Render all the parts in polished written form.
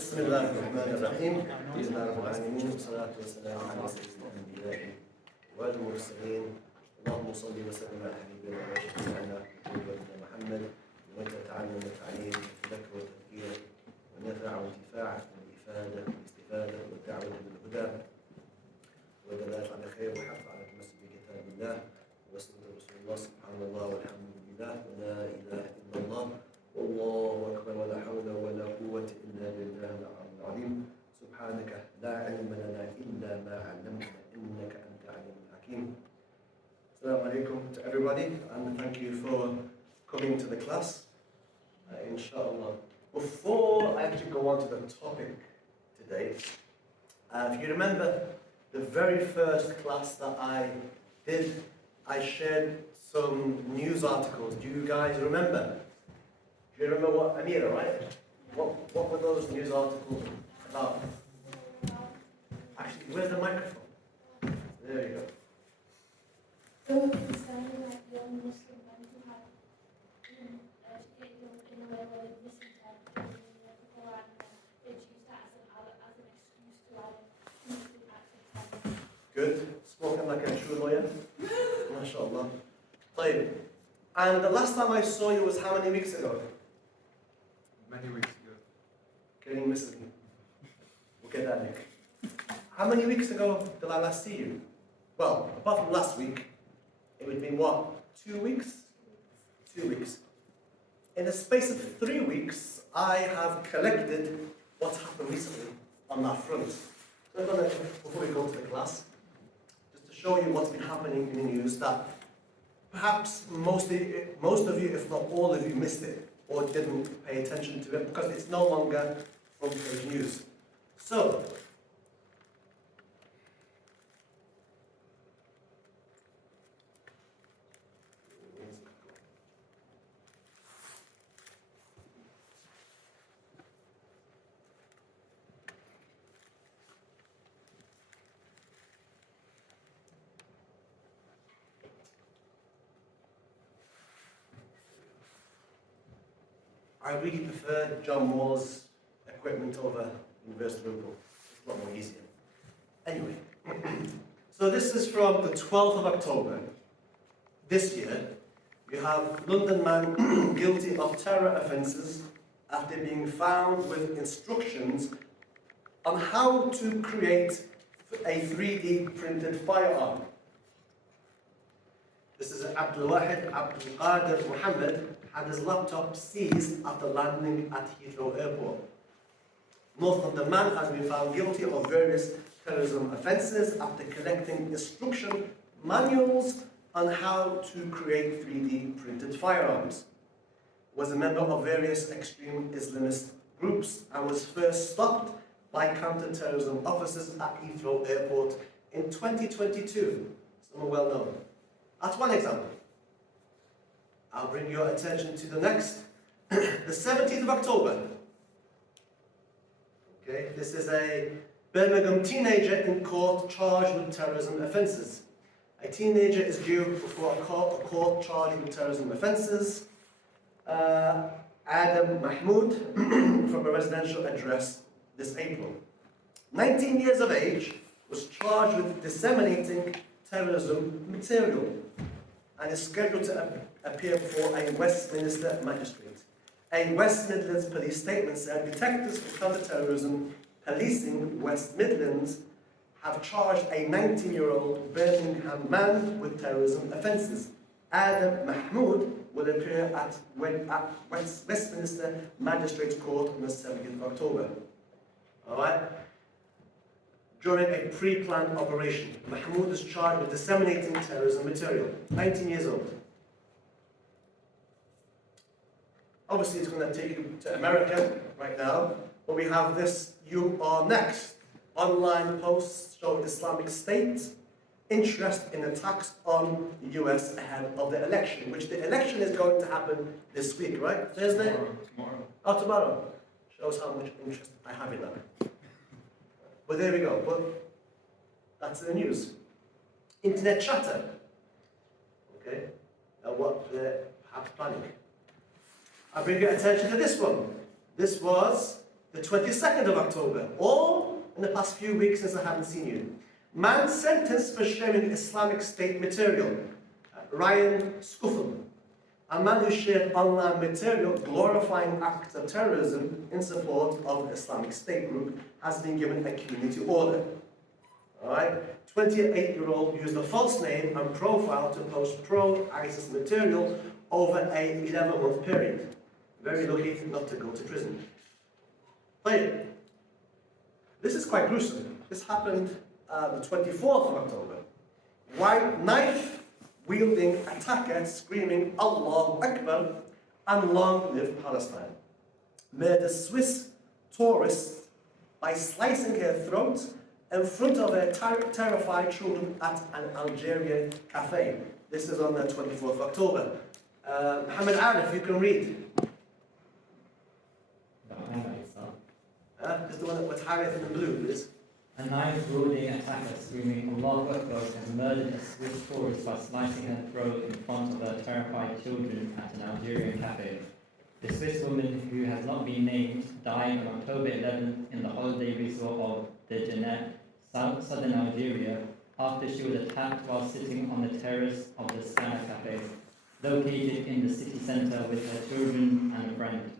بسم الله الرحمن الرحيم. الحمد لله رب العالمين والصلاة والسلام على سيد الأنبياء والمرسلين. اللهم صل وسلم على حبيبنا وشفيعنا ونبينا محمد وانت تعلم وتعليم لك وتذكير ونفع وانتفاع والإفادة والاستفادة والدعوة بالهدى والدلالة على خير وحث على تمسك بكتاب الله وسنة رسول الله سبحان الله والحمد لله ولا إله إلا الله والله أكبر ولا حول ولا قوة إلا بالله العلي العظيم. سبحانك لا علم لنا إلا ما علمتنا إنك أنت العليم الحكيم. Assalamu alaikum to everybody, and thank you for coming to the class, inshallah. Before I actually go on to the topic today, if you remember the very first class that I did, I shared some news articles. Do you guys remember? Do you remember what, Amira, right? What were those news articles about? Actually, where's the microphone? There you go. Concerning like young Muslim men who have been educated in a way where they've misinterpreted the Quran and they've used that as an excuse to Muslim access. Good. Spoken like a true lawyer. MashaAllah. طيب. And the last time I saw you was how many weeks ago? Many weeks ago. Getting missing. وكذلك. How many weeks ago did I last see you? Well, apart from last week, it would be what? 2 weeks? 2 weeks. In the space of 3 weeks, I have collected what's happened recently on that front. So I'm going to, before we go to the class, just to show you what's been happening in the news that perhaps most of you, if not all of you, missed it or didn't pay attention to it because it's no longer front page news. So, I really prefer John Moore's equipment over University of Liverpool. It's a lot more easier. Anyway, so this is from the 12th of October. This year, we have London man guilty of terror offences after being found with instructions on how to create a 3D printed firearm. This is Abdul Wahid Abdul Qadir Muhammad had his laptop seized after landing at Heathrow Airport. North London man has been found guilty of various terrorism offences after collecting instruction manuals on how to create 3D printed firearms. Was a member of various extreme Islamist groups and was first stopped by counter-terrorism officers at Heathrow Airport in 2022. Some are well known. That's one example. I'll bring your attention to the next. The 17th of October. Okay, this is a Birmingham teenager in court charged with terrorism offences. A teenager is due before a court charged with terrorism offences. Adam Mahmoud from a residential address this April. 19 years of age, was charged with disseminating terrorism material and is scheduled to appear before a Westminster magistrate. A West Midlands police statement said detectives for counter-terrorism policing West Midlands have charged a 19-year-old Birmingham man with terrorism offences. Adam Mahmoud will appear at Westminster Magistrates Court on the 17th of October. Alright? During a pre-planned operation, Mahmoud is charged with disseminating terrorism material. 19 years old. Obviously, it's going to take you to America right now, but we have this "You Are Next" online posts showing Islamic State interest in attacks on the US ahead of the election, which the election is going to happen this week, right? Thursday? Tomorrow. Oh, tomorrow. Shows how much interest I have in that. But there we go. But that's the news. Internet chatter. Okay. Now what they're perhaps planning. I bring your attention to this one. This was The 22nd of October, all in the past few weeks since I haven't seen you. Man sentenced for sharing Islamic State material. Ryan Scuffle, a man who shared online material glorifying acts of terrorism in support of the Islamic State group, has been given a community order. Alright? 28-year-old used a false name and profile to post pro-ISIS material over a 11-month period. Very lucky not to go to prison. But this is quite gruesome. This happened the 24th of October. White knife-wielding attacker screaming Allahu Akbar and long live Palestine. Murdered Swiss tourist by slicing her throat in front of her terrified children at an Algerian cafe. This is on the 24th of October. Muhammad Arif, you can read. This is the one with Harriet in the blue, please. A knife-wielding attacker screaming Allahu Akbar has murdered a Swiss tourist by slicing her throat in front of her terrified children at an Algerian cafe. The Swiss woman, who has not been named, died on October 11th in the holiday resort of the Jeannette, southern Algeria, after she was attacked while sitting on the terrace of the Sana cafe, located in the city centre with her children and a friend.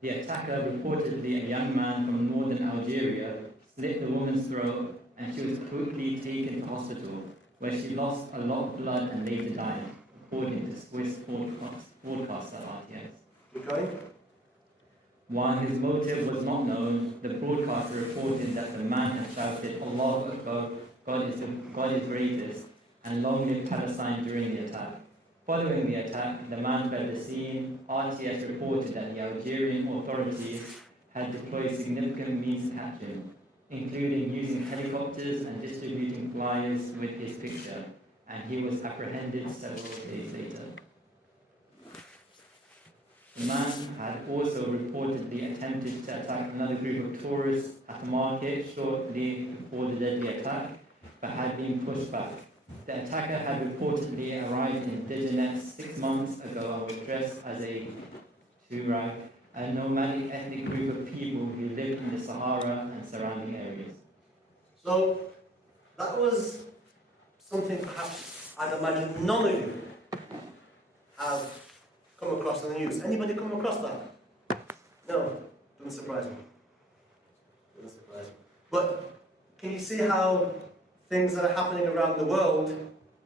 The attacker, reportedly a young man from northern Algeria, slit the woman's throat and she was quickly taken to hospital, where she lost a lot of blood and later died, according to Swiss broadcaster RTS. Keep going. While his motive was not known, the broadcaster reported that the man had shouted Allahu Akbar, God is greatest, and long live Palestine during the attack. Following the attack, the man fled the scene. RTS reported that the Algerian authorities had deployed significant means to catch him, including using helicopters and distributing flyers with his picture, and he was apprehended several days later. The man had also reportedly attempted to attack another group of tourists at a market shortly before the deadly attack, but had been pushed back. The attacker had reportedly arrived in Dijonette 6 months ago and was dressed as a Tuareg, a nomadic ethnic group of people who lived in the Sahara and surrounding areas. So, that was something perhaps I'd imagine none of you have come across in the news. Anybody come across that? No, doesn't surprise me. Doesn't surprise me. But can you see how things that are happening around the world,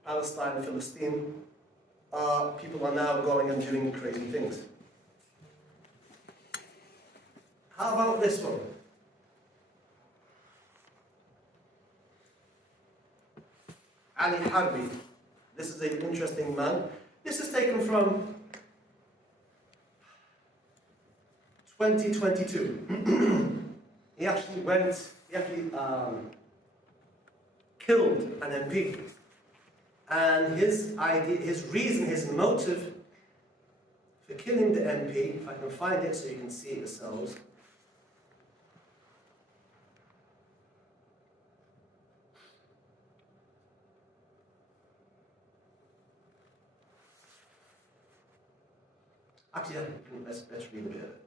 Palestine and Philistine, people are now going and doing crazy things? How about this one? Ali Harbi. This is an interesting man. This is taken from 2022. he actually killed an MP. And his reason, his motive for killing the MP, if I can find it so you can see it yourselves. Actually, let's read a bit of it.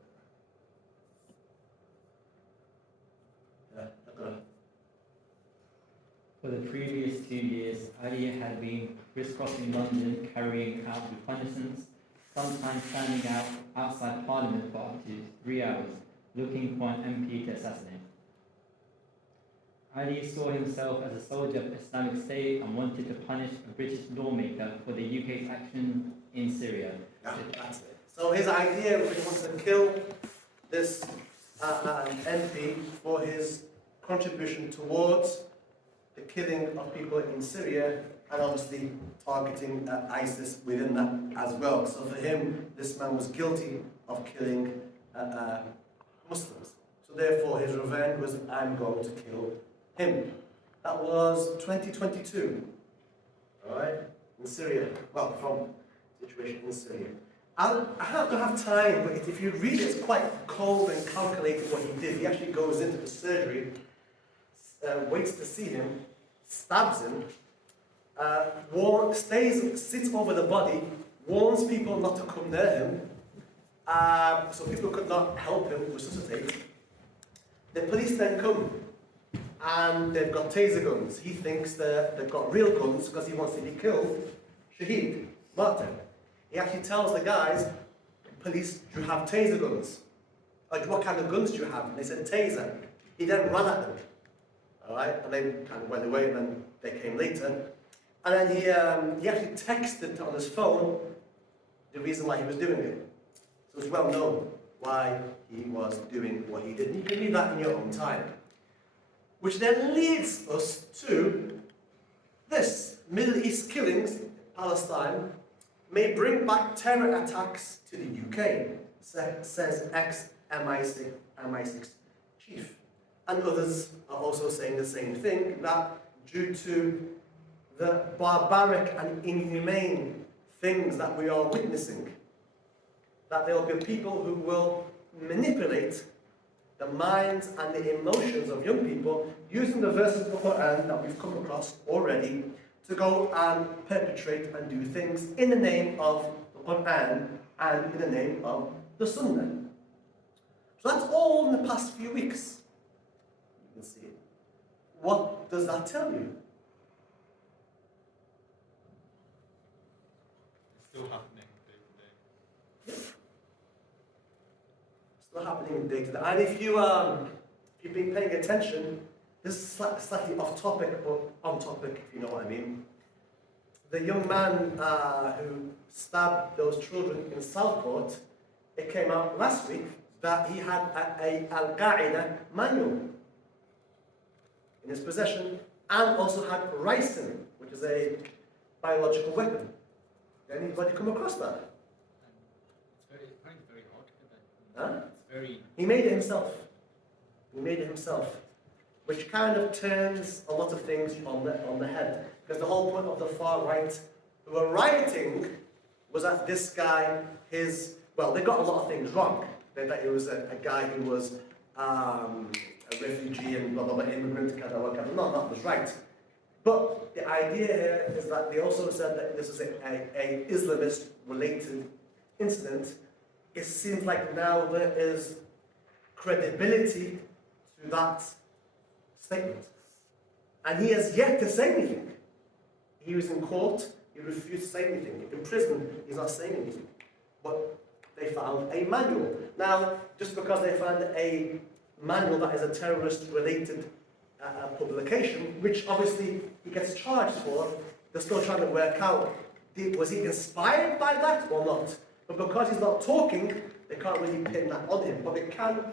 For the previous 2 years, Ali had been crisscrossing London, carrying out reconnaissance, sometimes standing outside Parliament for up to 3 hours, looking for an MP to assassinate. Ali saw himself as a soldier of Islamic State and wanted to punish a British lawmaker for the UK's action in Syria. That's it. So his idea was he wants to kill this MP for his contribution towards the killing of people in Syria and obviously targeting ISIS within that as well. So for him, this man was guilty of killing Muslims. So therefore his revenge was, I'm going to kill him. That was 2022, all right, in Syria. Well, from situation in Syria. I don't have time, but if you read it, it's quite cold and calculated what he did. He actually goes into the surgery, waits to see him, stabs him, sits over the body, warns people not to come near him, so people could not help him resuscitate, The police then come and they've got taser guns. He thinks that they've got real guns because he wants to be killed. Shaheed, martyr. He actually tells the guys, police, do you have taser guns? What kind of guns do you have? And they said, taser. He then ran at them. All right, and they kind of went away, and then they came later. And then he actually texted on his phone the reason why he was doing it. So it's well known why he was doing what he did. And you can read that in your own time. Which then leads us to this. Middle East killings in Palestine may bring back terror attacks to the UK, says ex-MI6 chief. And others are also saying the same thing, that due to the barbaric and inhumane things that we are witnessing, that there will be people who will manipulate the minds and the emotions of young people using the verses of the Quran that we've come across already to go and perpetrate and do things in the name of the Quran and in the name of the Sunnah. So that's all in the past few weeks. You can see it. What does that tell you? It's still happening day to day. Still happening day to day. And if you've been paying attention, this is slightly off topic, but on topic, if you know what I mean. The young man who stabbed those children in Southport, it came out last week that he had a Al-Qaeda manual in his possession, and also had ricin, which is a biological weapon. Did anybody come across that? It's very hard to Huh? It's very. He made it himself. He made it himself, which kind of turns a lot of things on the head. Because the whole point of the far right who were rioting was that this guy, they got a lot of things wrong. They thought he was a guy who was a refugee and blah blah blah, immigrant, kind of whatever. No, that was right. But the idea here is that they also said that this is a Islamist-related incident. It seems like now there is credibility to that statement. And he has yet to say anything. He was in court, he refused to say anything. In prison, he's not saying anything. But they found a manual. Now, just because they found a manual that is a terrorist-related publication, which obviously he gets charged for, they're still trying to work out, was he inspired by that or not? But because he's not talking, they can't really pin that on him. But they can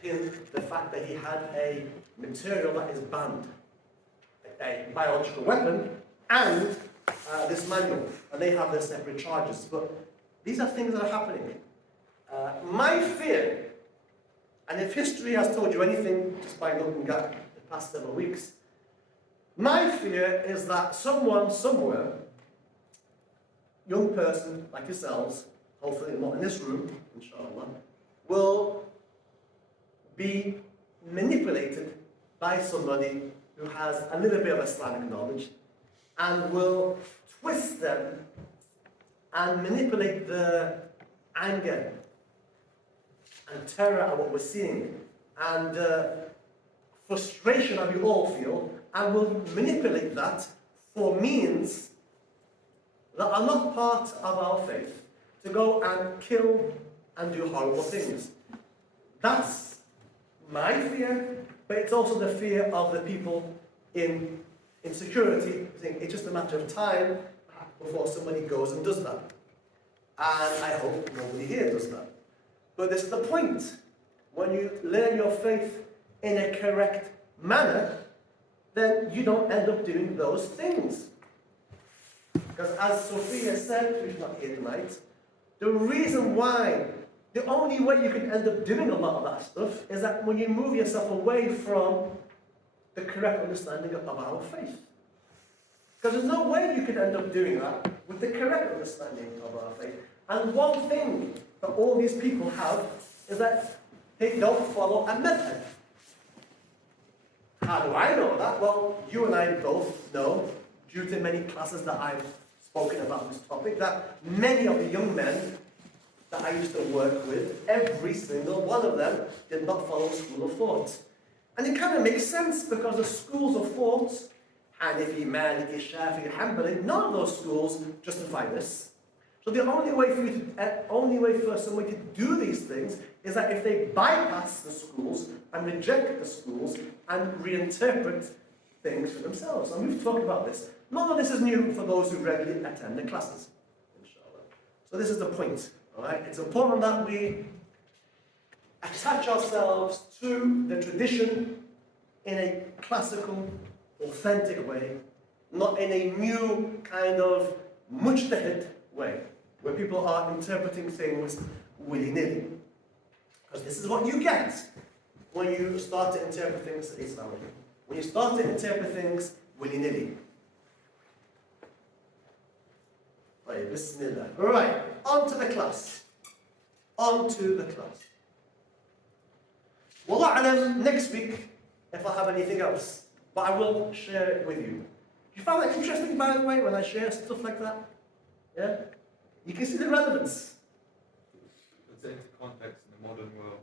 pin the fact that he had a material that is banned, a biological weapon, and this manual, and they have their separate charges. But these are things that are happening. My fear, and if history has told you anything just by looking at the past several weeks, my fear is that someone somewhere, young person like yourselves, hopefully not in this room, inshallah, will be manipulated by somebody who has a little bit of Islamic knowledge and will twist them and manipulate the anger and terror at what we're seeing and frustration that we all feel, and will manipulate that for means that are not part of our faith, to go and kill and do horrible things. That's my fear, but it's also the fear of the people in security. I think it's just a matter of time before somebody goes and does that. And I hope nobody here does that. But this is the point. When you learn your faith in a correct manner, then you don't end up doing those things. Because as Sophia said, who's not here tonight, the reason why, the only way you can end up doing a lot of that stuff is that when you move yourself away from the correct understanding of our faith. Because there's no way you can end up doing that with the correct understanding of our faith. And one thing that all these people have is that they don't follow a method. How do I know that? Well, you and I both know, due to many classes that I've spoken about this topic, that many of the young men that I used to work with, every single one of them did not follow school of thought. And it kind of makes sense because the schools of thought, Hanafi, Maliki, Shafi'i, Hanbali, none of those schools justify this. So the only way for somebody to do these things is that if they bypass the schools and reject the schools and reinterpret things for themselves. And we've talked about this. None of this is new for those who regularly attend the classes, inshallah. So this is the point, all right? It's important that we attach ourselves to the tradition in a classical, authentic way, not in a new kind of mujtahid way, where people are interpreting things willy-nilly. Because this is what you get when you start to interpret things Islamically. When you start to interpret things willy-nilly. Right, bismillah. Alright, on to the class. On to the class. Wallah alam, next week, if I have anything else, but I will share it with you. Do you find that interesting, by the way, when I share stuff like that? Yeah? You can see the relevance. Puts it into context in the modern world.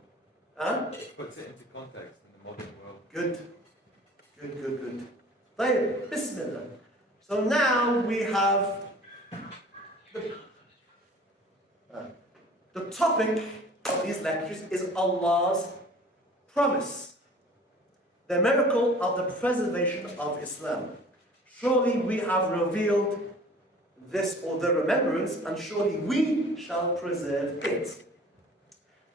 Huh? Puts it into context in the modern world. Good. Good. Tayyib, bismillah. So now we have the topic of these lectures is Allah's promise. The miracle of the preservation of Islam. Surely we have revealed this or the remembrance, and surely we shall preserve it.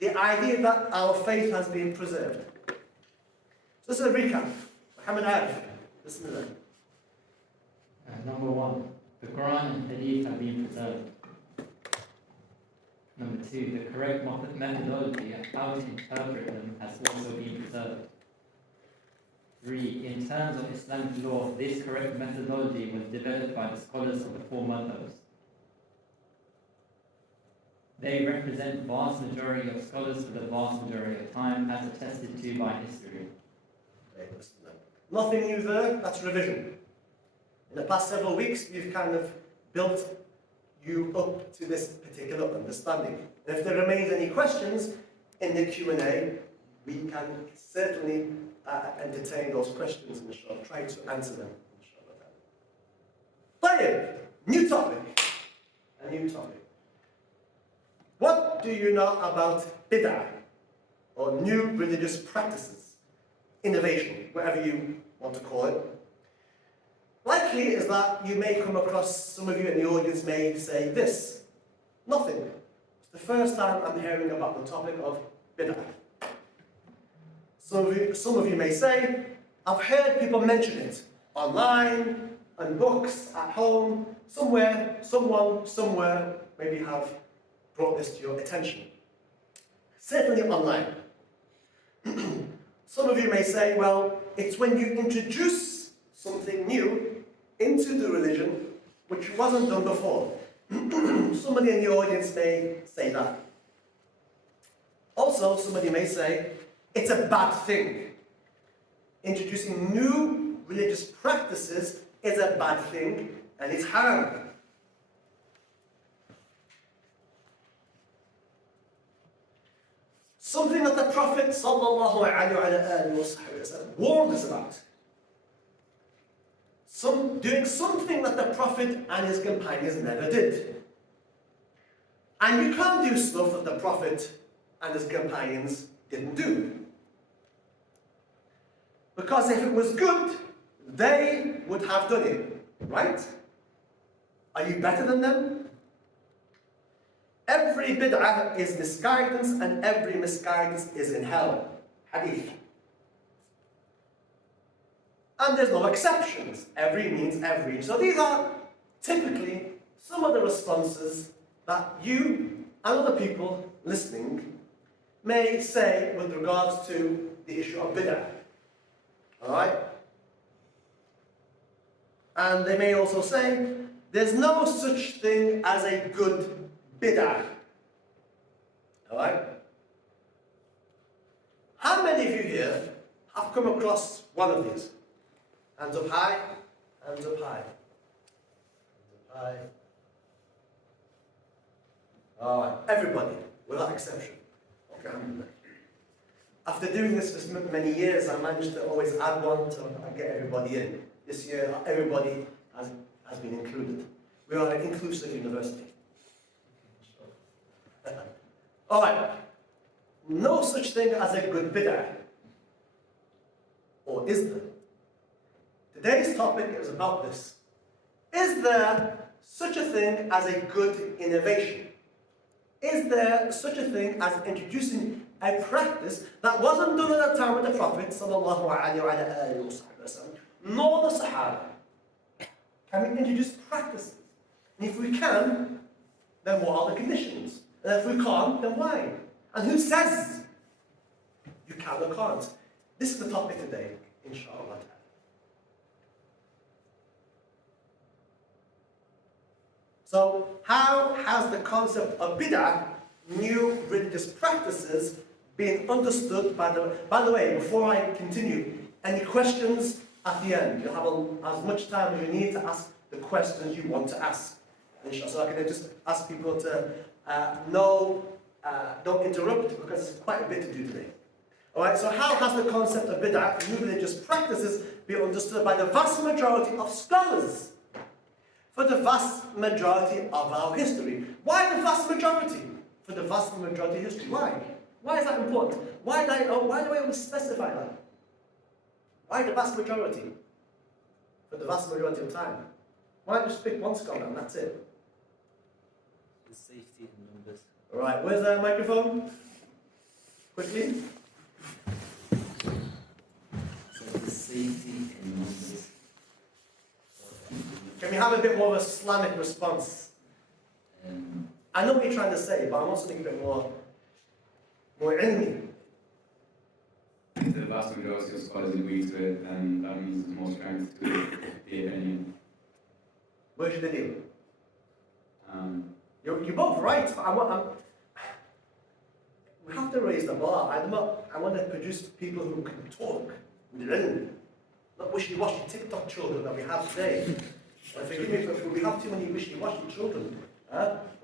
The idea that our faith has been preserved. So this is a recap. Muhammad Arif, bismillah. Number 1, the Quran and Hadith have been preserved. Number 2, the correct methodology and how to interpret them has also been preserved. 3, in terms of Islamic law, this correct methodology was developed by the scholars of the 4 madhabs. They represent the vast majority of scholars for the vast majority of time, as attested to by history. Nothing new there, that's revision. In the past several weeks, we've kind of built you up to this particular understanding. And if there remains any questions in the Q&A, we can certainly entertain those questions, inshallah, try to answer them, inshallah. Tayyib, new topic. A new topic. What do you know about bid'ah, or new religious practices? Innovation, whatever you want to call it. Likely is that you may come across, some of you in the audience may say this. Nothing. It's the first time I'm hearing about the topic of bid'ah. Some of you may say, I've heard people mention it online, and books, at home, somewhere, someone, somewhere, maybe have brought this to your attention. Certainly online. Some of you may say, well, it's when you introduce something new into the religion which wasn't done before. Somebody in the audience may say that. Also, somebody may say, it's a bad thing. Introducing new religious practices is a bad thing and it's haram. Something that the Prophet ﷺ warned us about. Doing something that the Prophet and his companions never did. And you can't do stuff that the Prophet and his companions didn't do. Because if it was good, they would have done it, right? Are you better than them? Every bid'ah is misguidance and every misguidance is in hell. Hadith. And there's no exceptions. Every means every. So these are typically some of the responses that you and other people listening may say with regards to the issue of bid'ah. Alright? And they may also say, there's no such thing as a good bid'ah. Alright? How many of you here have come across one of these? Hands up high, hands up high. Hands up high. Everybody, without exception. Okay, alhamdulillah. After doing this for many years, I managed to always add one to get everybody in. This year, everybody has been included. We are an inclusive university. Alright, no such thing as a good bid'ah. Or is there? Today's topic is about this. Is there such a thing as a good innovation? Is there such a thing as introducing a practice that wasn't done at the time of the Prophet sallallahu alaihi wasallam, nor the Sahaba? Can we introduce practices? And if we can, then what are the conditions? And if we can't, then why? And who says you can or can't? This is the topic today, inshallah. So, how has the concept of bid'ah, new religious practices, been understood by the way, before I continue, any questions at the end? You'll have as much time as you need to ask the questions you want to ask. So I can just ask people to don't interrupt, because there's quite a bit to do today. Alright, so how has the concept of bid'ah, new religious practices, been understood by the vast majority of scholars? For the vast majority of our history. Why the vast majority? For the vast majority of history. Why? Why is that important? Why do I always specify that? Why the vast majority? For the vast majority of time. Why not just pick one scholar and that's it? The safety in numbers. Alright, where's the microphone? Quickly. So the safety in numbers. Can we have a bit more of a Islamic response? I know what you're trying to say, but I'm also thinking a bit more ilmi. The vast majority of scholars agree to it, and that means there's more strength to the opinion. Where's your deal? You're both right. We have to raise the bar. I want to produce people who can talk with ilm, not wishy-washy TikTok children that we have today. And forgive me if we have too many wishy-washy children.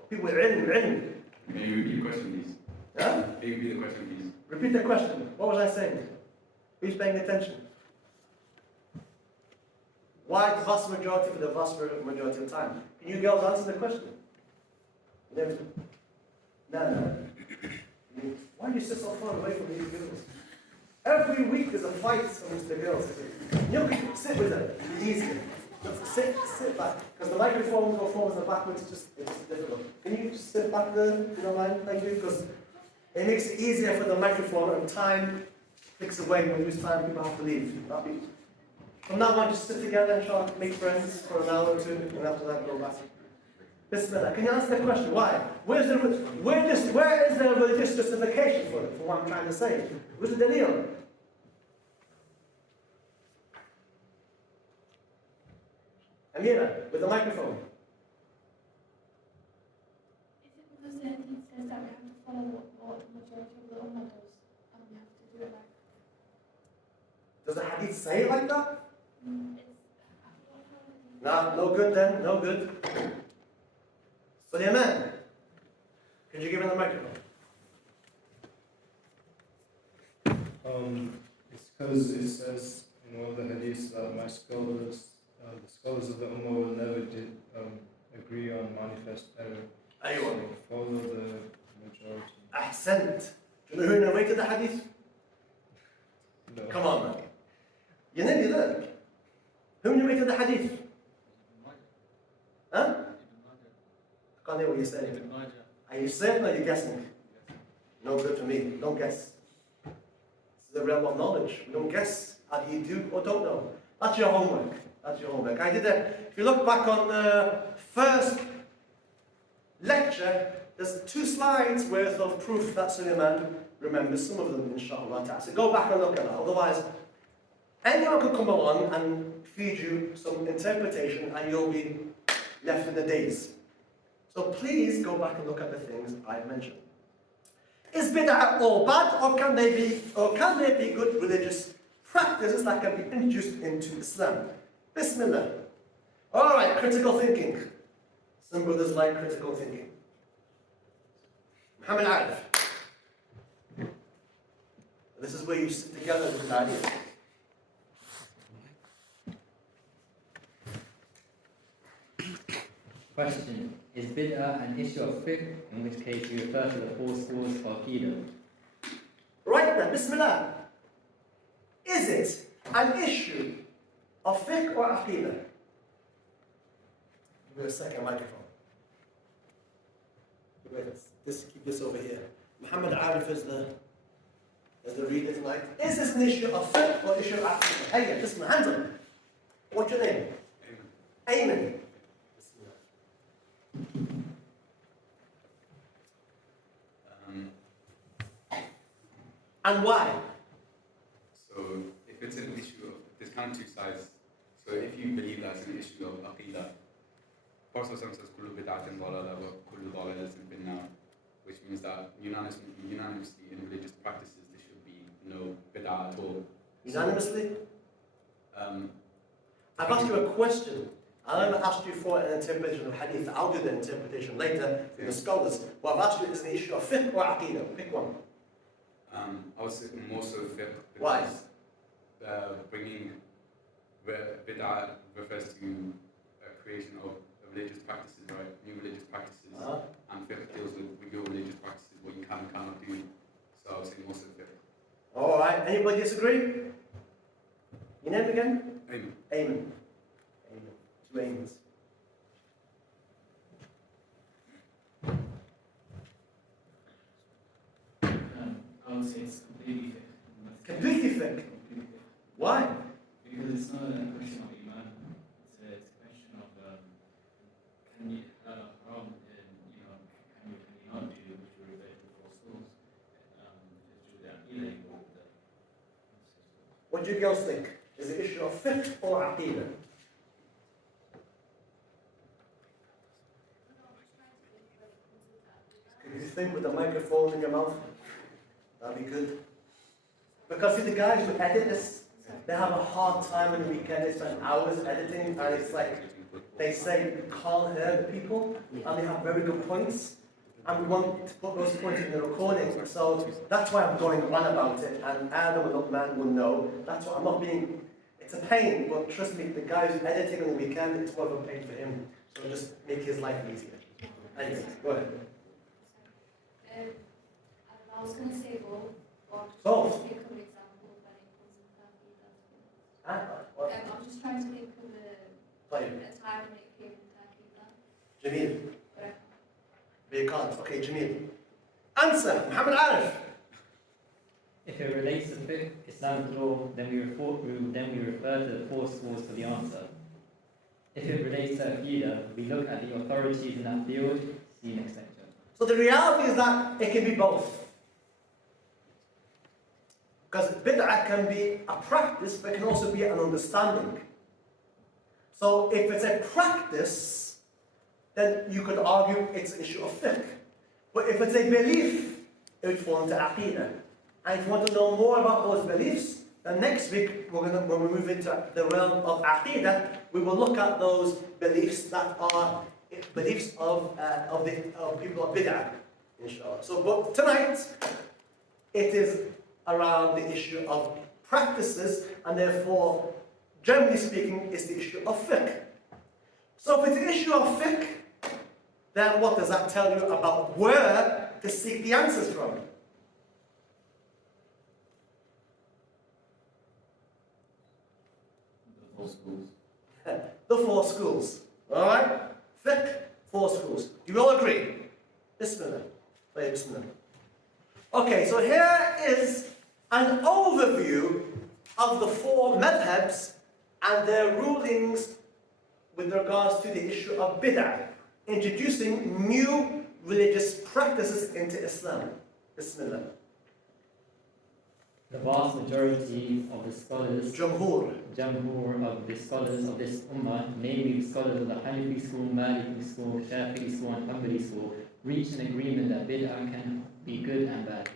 People with ilm. May you repeat the question, please? Huh? May you repeat the question, please? Repeat the question. What was I saying? Who's paying attention? Why the vast majority for the vast majority of time? Can you girls answer the question? No. Why do you sit so far away from these girls? Every week there's a fight amongst the girls. You can sit with them. It's easy. Sit back. Because the microphone goes forwards and backwards, it's just difficult. Can you just sit back there, if you don't mind? Thank you. Because it makes it easier for the microphone, and time clicks away. When we lose time, people have to leave. From now on, just sit together and try to make friends for an hour or two, and after that, go back. Bismillah. Can you answer the question? Why? Where is the religious justification for it, for what I'm trying to say? Where's the dalil? Amira, with the microphone. Is it because the hadith says that we have to follow what the majority of the ummah does, and we have to do it like? Does the hadith say it like that? It's Nah, no good then, no good. Sulaiman, could you give him the microphone? It's because it says in all the hadiths that my scholars, the scholars of the Ummah will never agree on manifest error. Aywa. Follow the majority. Ahsant. Do you know who narrated the hadith? No. Come on, man. You're nearly there. Who narrated the hadith? Huh? I can't hear what you're saying. Are you certain or are you guessing? No good for me. Don't guess. This is the realm of knowledge. We don't guess. Either you do or don't know. That's your homework. That's your homework. I did that. If you look back on the first lecture, there's 2 slides worth of proof that Sulaiman remembers some of them, inshallah. So go back and look at that. Otherwise, anyone could come along and feed you some interpretation and you'll be left in the daze. So please go back and look at the things I've mentioned. Is bid'ah all bad, or can there be good religious practices that can be introduced into Islam? Bismillah. Alright, critical thinking. Some brothers like critical thinking. Muhammad Arif. This is where you sit together with ideas. Question: is bid'ah an issue of fiqh, in which case you refer to the 4 schools of Aqidah? Right then, Bismillah. Is it an issue of fiqh or aqidah? Give me a second microphone. Keep this over here. Muhammad Arif is the reader tonight. Is this an issue of fiqh or issue of aqidah? Hey, Bismillah, hands up. What's your name? Ayman. And why? So if it's an issue of, there's kind of 2 sides. So if you believe that's an issue of aqidah, Prophet says kullu bid'atin dalalah wa kullu dalalatin fin nar, which means that unanimously in religious practices there should be no bid'ah at all. Unanimously? I've asked you a question. I never asked you for an interpretation of hadith. I'll do the interpretation later from the scholars. What I've asked you is an issue of fiqh or aqidah. Pick one. I would say more so fiqh. Why? Bringing bid'ah refers to creation of religious practices, right? New religious practices. And fiqh deals with your religious practices, what you can and cannot do. So I would say more so fiqh. Alright, anybody disagree? Your name again? Amen. Ayman. 2 Aymans. I would say it's completely fiqh. Completely fiqh. Why? Because it's not a question of iman. It's a question of can you haram and can you not do which we relate to 4 schools. It's the aqidah involved there. What do you girls think? Is it issue of fiqh or aqidah? Can you think with the microphone in your mouth? That'd be good. Because see, the guys who edit this, they have a hard time on the weekend. They spend hours editing, and it's like they say you can't hear the people, and they have very good points, and we want to put those points in the recording. So that's why I'm going on about it, and Adam and Luqman will know. That's why I'm not being. It's a pain, but trust me, the guy who's editing on the weekend, it's more of a pain for him. So just make his life easier. Anyway, go ahead. I was going to say both. Both? Think of an example when it comes in Turkey. What? I'm just trying to think of a time when it came in Turkey. Jamil. But I But you can't. Okay, Jamil. Answer, Muhammad Arif. If it relates to fiqh, Islamic law, then we refer to the 4 schools for the answer. If it relates to aqidah, we look at the authorities in that field. See you next lecture. So the reality is that it can be both. Because bid'ah can be a practice, but it can also be an understanding. So if it's a practice, then you could argue it's an issue of fiqh. But if it's a belief, it would fall into aqidah. And if you want to know more about those beliefs, then next week, when we move into the realm of aqidah, we will look at those beliefs that are beliefs of people of bid'ah, inshallah. So, but tonight, it is around the issue of practices, and therefore, generally speaking, it's the issue of fiqh. So if it's an issue of fiqh, then what does that tell you about where to seek the answers from? The 4 schools. The 4 schools. Alright? Fiqh, 4 schools. Do you all agree? Bismillah. Bismillah. Okay, so here is an overview of the 4 madhabs and their rulings with regards to the issue of bid'ah, introducing new religious practices into Islam. Bismillah. The vast majority of the scholars, Jamhur. of the scholars of this ummah, namely the scholars of the Hanafi school, Maliki school, Shafi'i school, and Hanbali school, reached an agreement that bid'ah can be good and bad.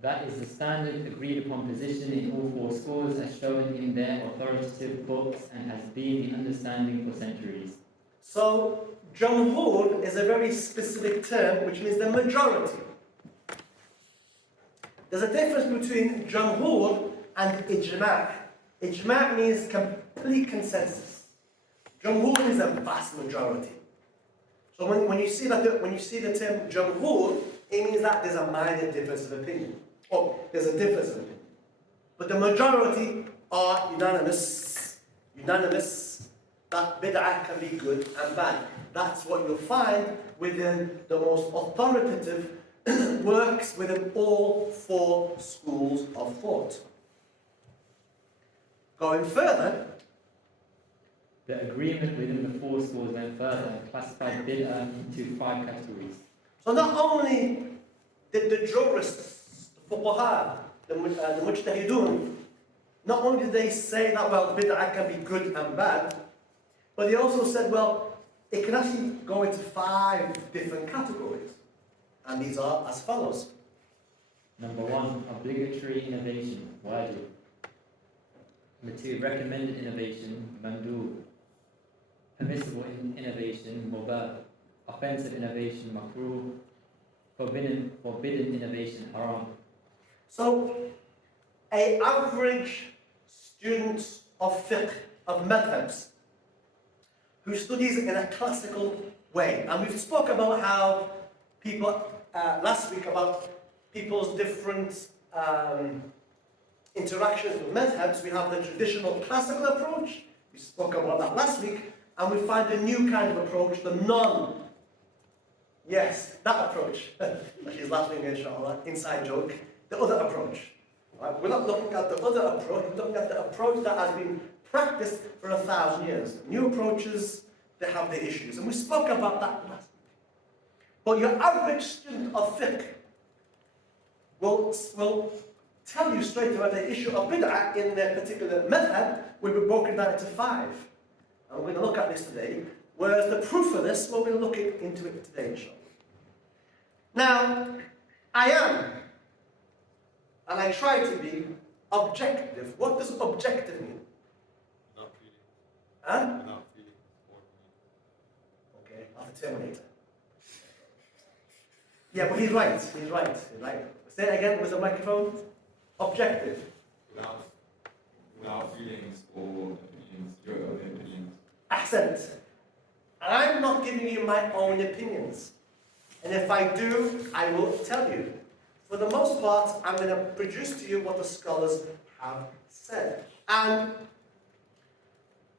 That is the standard agreed upon position in all 4 schools as shown in their authoritative books and has been the understanding for centuries. So, Jumhur is a very specific term which means the majority. There's a difference between Jumhur and Ijma'. Ijma' means complete consensus. Jumhur is a vast majority. So when you see the term Jumhur, it means that there's a minor difference of opinion. Or there's a difference of opinion. But the majority are unanimous that bid'ah can be good and bad. That's what you'll find within the most authoritative works within all 4 schools of thought. Going further, The agreement within the 4 schools went further and classified bid'ah into 5 categories. so not only did the jurists, the fuqaha, the mujtahidun, not only did they say that, well, bid'ah can be good and bad, but they also said, well, it can actually go into 5 different categories. And these are as follows. Number 1, obligatory innovation, wajib. Number 2, recommended innovation, mandub. Permissible innovation, mubah. Offensive innovation, makruh. Forbidden innovation, haram. So, an average student of fiqh, of madhabs, who studies in a classical way, and we've spoke about how people, last week, about people's different interactions with madhabs. We have the traditional classical approach, we spoke about that last week, and we find a new kind of approach, the yes, that approach. She's laughing, inshallah, inside joke. The other approach. Right? We're not looking at the other approach, we're looking at the approach that has been practiced for 1,000 years. New approaches, they have their issues. And we spoke about that last week. But your average student of fiqh will tell you straight away the issue of bid'ah in their particular madhab will be broken down into 5. And we're going to look at this today. Whereas the proof of this, well, we're looking into it today, inshallah. Now, I am, and I try to be, objective. What does objective mean? Without feeling. Huh? Without feeling. Okay, I'll have to terminate. Yeah, but he's right. He's right. Say it again with the microphone. Objective. Without feelings or opinions, your own opinions. Accent. I'm not giving you my own opinions. And if I do, I will tell you. For the most part, I'm going to produce to you what the scholars have said. And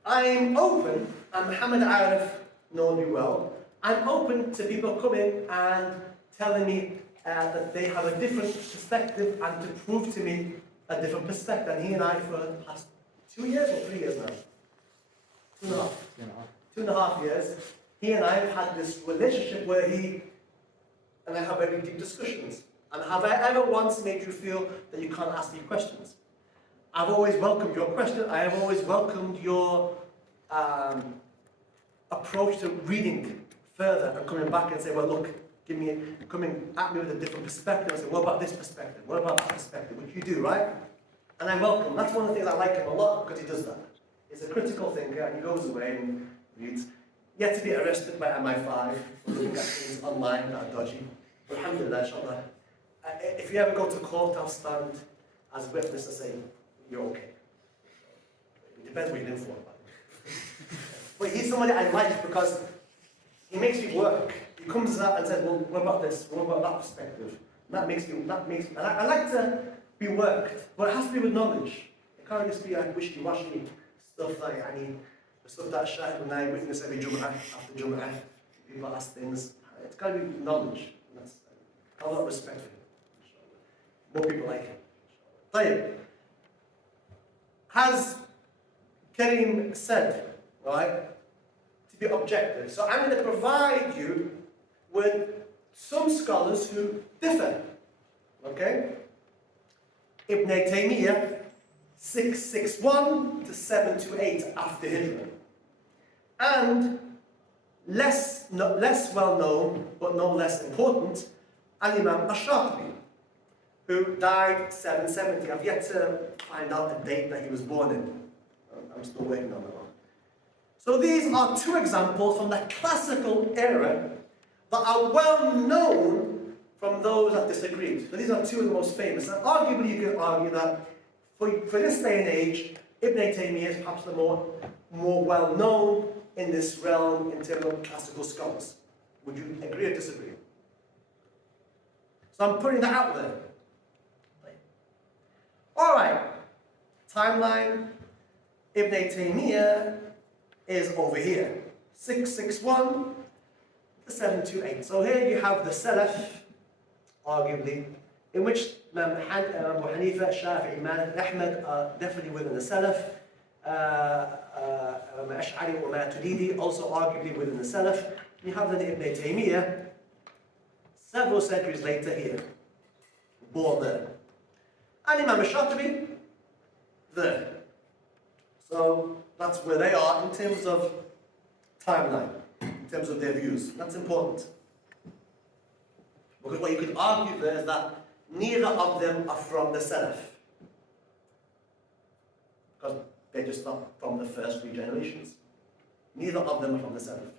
I'm open, and Muhammad Arif knows me well, I'm open to people coming and telling me that they have a different perspective and to prove to me a different perspective. And he and I, for the past 2 years or 3 years now, 2.5 years, he and I have had this relationship where he and I have very deep discussions. And have I ever once made you feel that you can't ask me questions? I've always welcomed your question. I have always welcomed your approach to reading further and coming back and say, well, look, coming at me with a different perspective and say, what about this perspective? What about that perspective? Which you do, right? And I welcome. That's one of the things I like him a lot because he does that. He's a critical thinker and he goes away and reads. Yet to be arrested by MI5 for looking at things online that are dodgy. But alhamdulillah, inshallah. If you ever go to court, I'll stand as a witness and say, you're okay. It depends what you're in for. But he's somebody I like because he makes me work. He comes out and says, well, what about this? What about that perspective? And that makes me, and I like to be worked, but it has to be with knowledge. It can't just be like wishy-washy stuff like, the stuff that Shaykh and I witness every Jum'ah, after Jum'ah, people ask things. It's got to be knowledge. I have a lot of respect for him. More people like him. طيب. Has Karim said, right, to be objective. So I'm going to provide you with some scholars who differ. Okay? Ibn Taymiyyah, 661 to 728 after Hijrah. And less well known, but no less important, Al-Imam Ash-Shatibi, who died 770. I've yet to find out the date that he was born in. I'm still waiting on that one. So these are two examples from the classical era that are well known from those that disagreed. So these are two of the most famous. And arguably you could argue that for this day and age, Ibn Taymiyyah is perhaps the more well known in this realm in terms of classical scholars. Would you agree or disagree? So I'm putting that out there. Alright, timeline. Ibn Taymiyyah is over here. 661 to 728. So here you have the Salaf, arguably, in which Abu Hanifa, Shafi'i, Malik, Ahmed are definitely within the Salaf. Ash'ari wa Maturidi also arguably within the Salaf. You have then Ibn Taymiyyah, several centuries later here, born there. And Imam Shatibi, there. So that's where they are in terms of timeline, in terms of their views. That's important. Because what you could argue there is that neither of them are from the Salaf. Because they're just not from the first few generations. Neither of them are from the Salaf.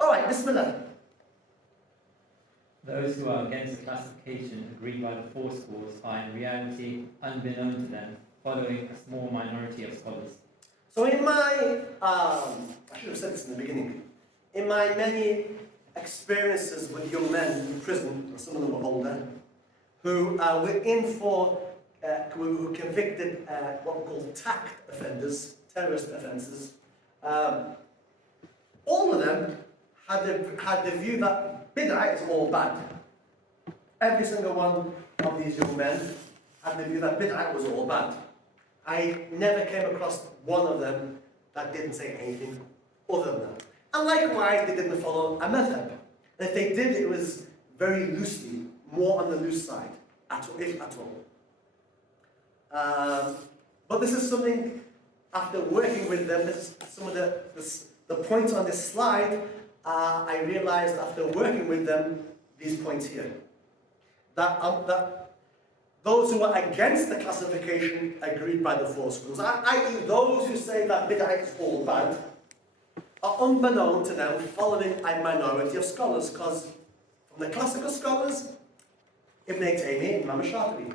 Alright, Bismillah. Those who are against the classification agreed by the four schools are in reality unbeknown to them, following a small minority of scholars. So in my, I should have said this in the beginning, in my many experiences with young men in prison, some of them were older, who were in for, who were convicted what we call tact offenders, terrorist offences, all of them had the view that bid'ah is all bad. Every single one of these young men had the view that bid'ah was all bad. I never came across one of them that didn't say anything other than that. And likewise, they didn't follow a madhab. And if they did, it was very loosely, more on the loose side, if at all. But this is something, after working with them, this is some of the points on this slide, I realized after working with them, these points here. That those who are against the classification agreed by the four schools, i.e. those who say that bid'ah is all bad, are unbeknown to them following a minority of scholars, because from the classical scholars, Ibn Taymiyyah, Imam Shatibi.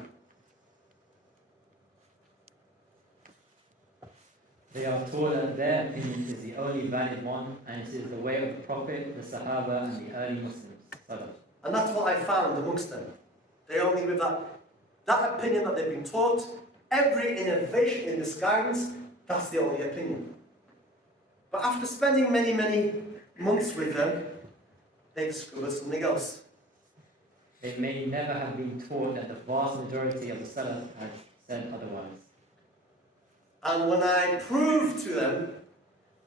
They are taught that their opinion is the only valid one, and it is the way of the Prophet, the Sahaba, and the early Muslims. Salaf. And that's what I found amongst them. They only with that opinion that they've been taught, every innovation in this guidance, that's the only opinion. But after spending many, many months with them, they discovered something else. They may never have been taught that the vast majority of the Salaf had said otherwise. And when I proved to them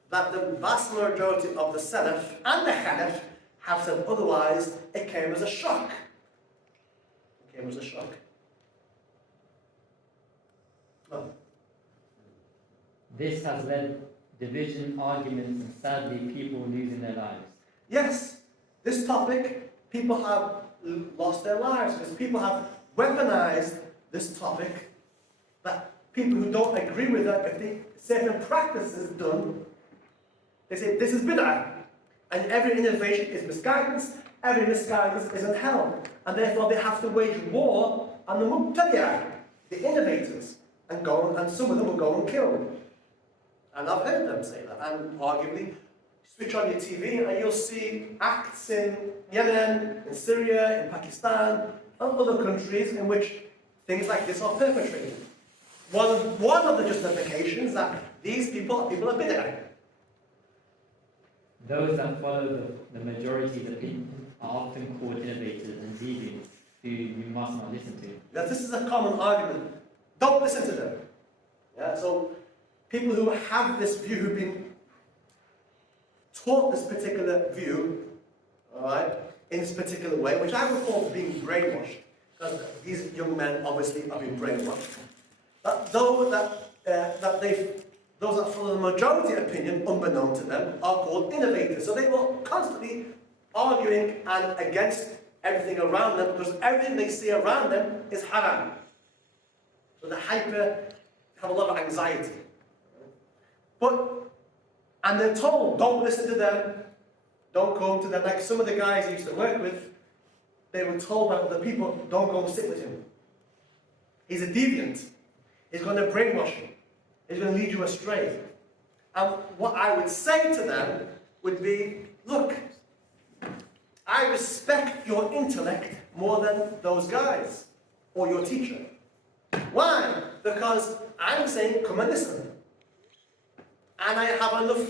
that the vast majority of the Salaf and the Khalaf have said otherwise, it came as a shock. It came as a shock. No. This has led division, arguments, and sadly people losing their lives. Yes, this topic, people have lost their lives because people have weaponized this topic, that people who don't agree with that, if the certain practice is done, they say this is bid'ah, and every innovation is misguidance, every misguidance is in hell, and therefore they have to wage war on the mubtadi'ah, the innovators, and some of them will go and kill them. And I've heard them say that, and arguably, switch on your TV and you'll see acts in Yemen, in Syria, in Pakistan, and other countries in which things like this are perpetrated. One of the justifications that these people are bid'ah. Those that follow the majority's opinion are often called innovators and deviants, who you must not listen to. Now, this is a common argument. Don't listen to them. Yeah, so people who have this view, who've been taught this particular view, all right, in this particular way, which I would call being brainwashed, because these young men obviously are being brainwashed. But those that follow the majority opinion, unbeknown to them, are called innovators. So they were constantly arguing and against everything around them, because everything they see around them is haram. So the have a lot of anxiety. And they're told, don't listen to them, don't go to them. Like some of the guys I used to work with, they were told by other people, don't go and sit with him. He's a deviant. He's going to brainwash you. He's going to lead you astray. And what I would say to them would be, look, I respect your intellect more than those guys or your teacher. Why? Because I'm saying, come and listen. And I have enough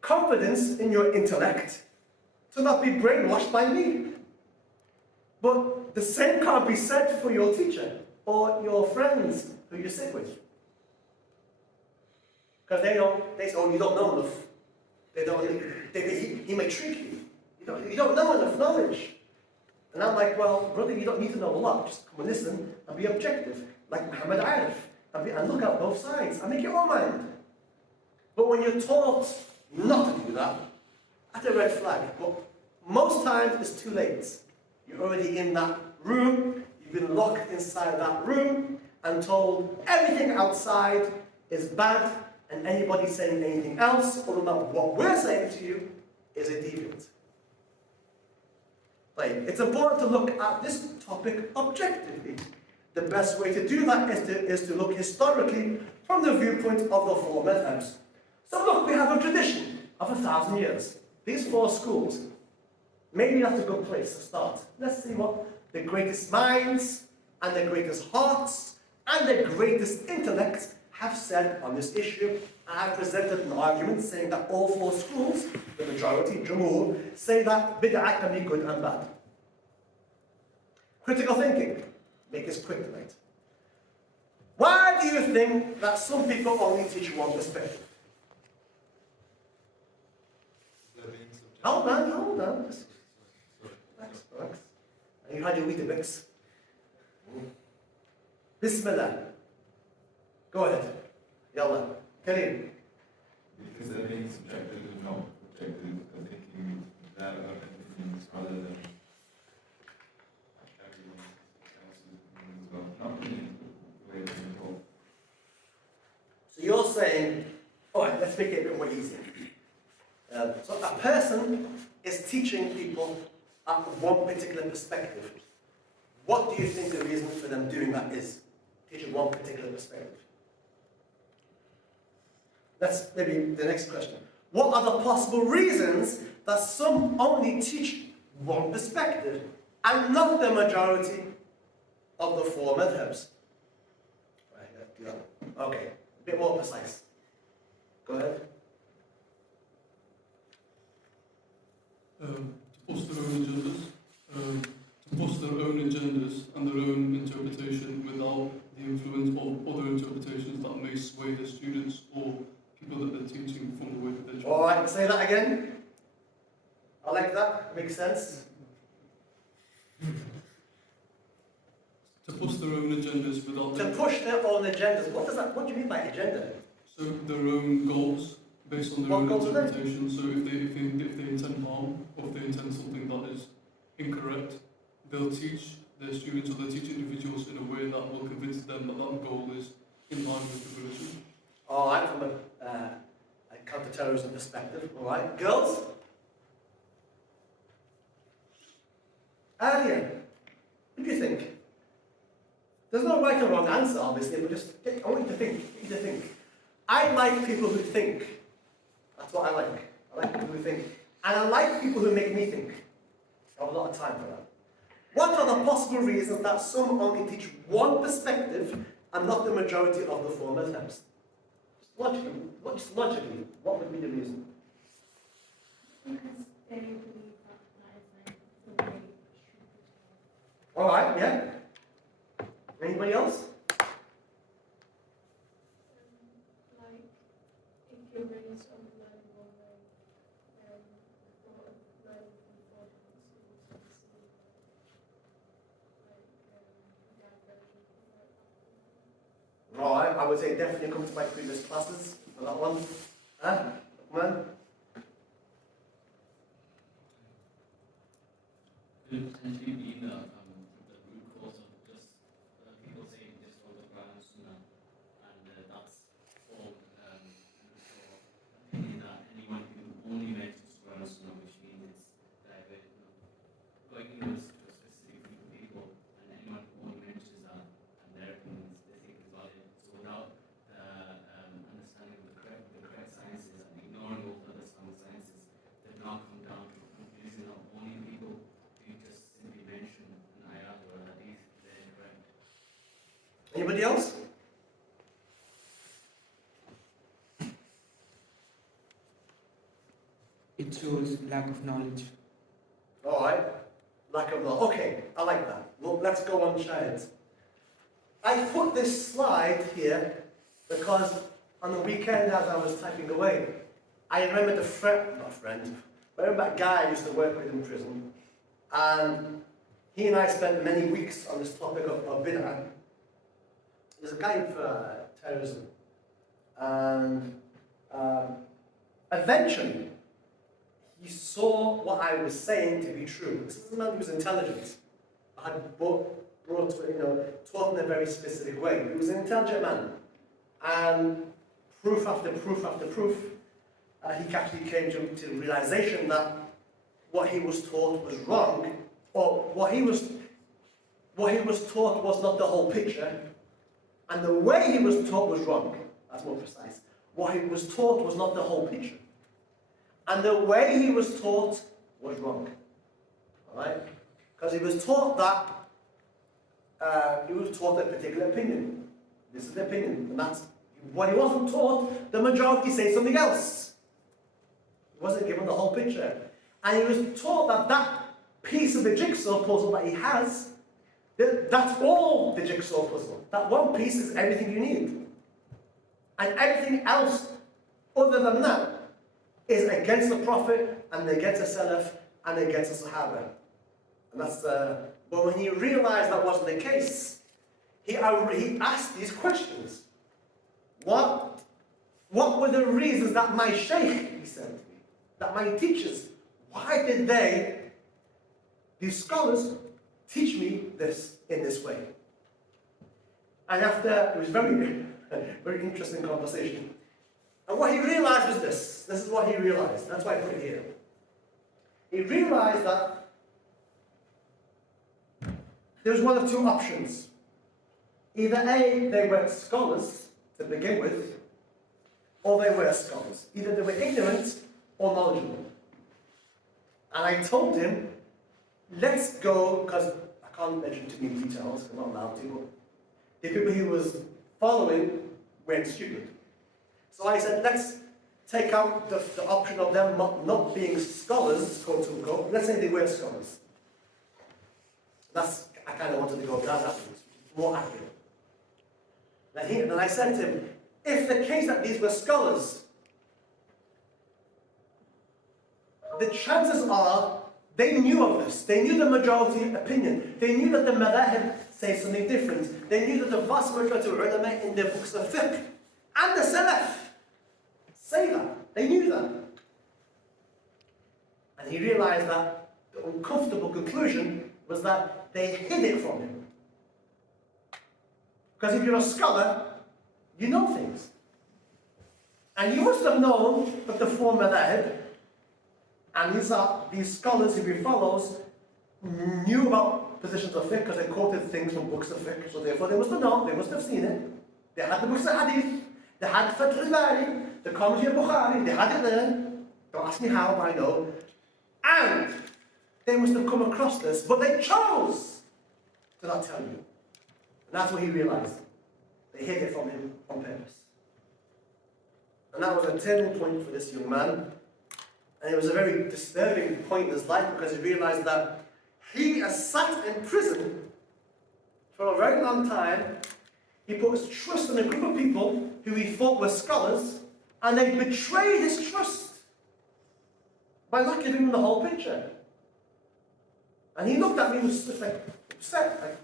confidence in your intellect to not be brainwashed by me. But the same can't be said for your teacher or your friends who you sit with. Because they say, oh, you don't know enough. He may trick you. You don't know enough knowledge. And I'm like, well, brother, you don't need to know a lot. Just come and listen and be objective, like Muhammad Arif, and look at both sides and make your own mind. But when you're taught not to do that, that's a red flag. But most times it's too late. You're already in that room, you've been locked inside that room and told everything outside is bad, and anybody saying anything else, other than what we're saying to you, is a deviant. Like, it's important to look at this topic objectively. The best way to do that is to look historically from the viewpoint of the four madhabs. So look, we have a tradition of 1,000 years. These four schools, maybe that's a good place to start. Let's see what the greatest minds and the greatest hearts and the greatest intellects have said on this issue. I have presented an argument saying that all four schools, the majority, Jumhur, say that bid'ah can be good and bad. Critical thinking. Make this quick tonight. Why do you think that some people only teach one perspective? Hold on. Just relax. And you had your Weetabix. Bismillah. Go ahead. Yalla. Kareem. Because they're being subjective and not objective, they're thinking that about things rather than everyone else's opinion as well. Not really the way they're being told. So you're saying, alright, let's make it a bit more easy. So a person is teaching people at one particular perspective. What do you think the reason for them doing that is? Teaching one particular perspective. That's maybe the next question. What are the possible reasons that some only teach one perspective and not the majority of the four madhabs? Right, let's do that. Okay, a bit more precise. Go ahead. To push their own agendas and their own interpretation without the influence of other interpretations that may sway the students or people that they're teaching from the way that they're teaching. All right, say that again. I like that. Makes sense. To push their own agendas without To push their own agendas. What do you mean by agenda? So their own goals based on their What own goals are they? interpretation. So if they intend harm or if they intend something that is incorrect, they'll teach their students or they'll teach individuals in a way that will convince them that that goal is in line with the religion. All right, from a counter-terrorism perspective. All right, girls. Alia, what do you think? There's no right or wrong answer, obviously, but I want you to think. I like people who think. That's what I like. I like people who think. And I like people who make me think. I have a lot of time for that. What are the possible reasons that some only teach one perspective and not the majority of the four madhabs? Logically, what would be the reason? Because they believe that is like the way it should be. All right, yeah. Anybody else? Like, if you're raised on learning one way, the thought of learning from four different schools, obviously, All right, I would say definitely come to my previous classes for that one. Huh? Come on. Could it potentially be the root cause of just people saying just for the Quran and Sunnah Anybody else? It shows lack of knowledge. All right. Lack of knowledge. Okay, I like that. Well, let's go on, Shahid. I put this slide here because on the weekend as I was typing away, I remembered I remember that guy I used to work with in prison, and he and I spent many weeks on this topic of bid'ah. There's a guy for terrorism, and eventually he saw what I was saying to be true. This is a man who was intelligent. I had taught in a very specific way. He was an intelligent man, and proof after proof after proof, he actually came to the realization that what he was taught was wrong, or what he was taught was not the whole picture, and the way he was taught was wrong. That's more precise. What he was taught was not the whole picture, and the way he was taught was wrong. All right, because he was taught that he was taught a particular opinion. This is the opinion, and that's what he wasn't taught. The majority say something else. He wasn't given the whole picture, and he was taught that that piece of the jigsaw puzzle that he has, that's all the jigsaw puzzle. That one piece is everything you need, and everything else other than that is against the Prophet and against the Salaf and against the Sahaba. And that's but when he realized that wasn't the case, he asked these questions. What were the reasons that my Sheikh, he said to me, that my teachers, why did these scholars, teach me this in this way? And after, it was very, very interesting conversation. And what he realized was this. This is what he realized. That's why I put it here. He realized that there was one of two options. Either A, they were scholars to begin with, or they were scholars. Either they were ignorant or knowledgeable. And I told him, let's go, because I can't mention too many details, I'm not allowed to, but the people he was following went stupid. So I said, let's take out the option of them not being scholars, quote unquote. Let's say they were scholars. I kind of wanted to go down that route, more accurate. And I said to him, if the case that these were scholars, the chances are they knew of this. They knew the majority opinion. They knew that the madhahib say something different. They knew that the vast majority of ulama in their books of fiqh and the salaf say that. They knew that. And he realized that the uncomfortable conclusion was that they hid it from him. Because if you're a scholar, you know things. And you must have known that the four madhahib, and these scholars who he follows, knew about positions of fiqh because they quoted things from books of fiqh. So therefore they must have known, they must have seen it. They had the books of hadith, they had Fath al-Bari, the commentary of Bukhari, they had it there. Don't ask me how, but I know. And they must have come across this, but they chose to not tell you. And that's what he realized. They hid it from him on purpose. And that was a turning point for this young man. And it was a very disturbing point in his life because he realized that he has sat in prison for a very long time. He put his trust in a group of people who he thought were scholars, and they betrayed his trust by not giving him the whole picture. And he looked at me and was like upset, like,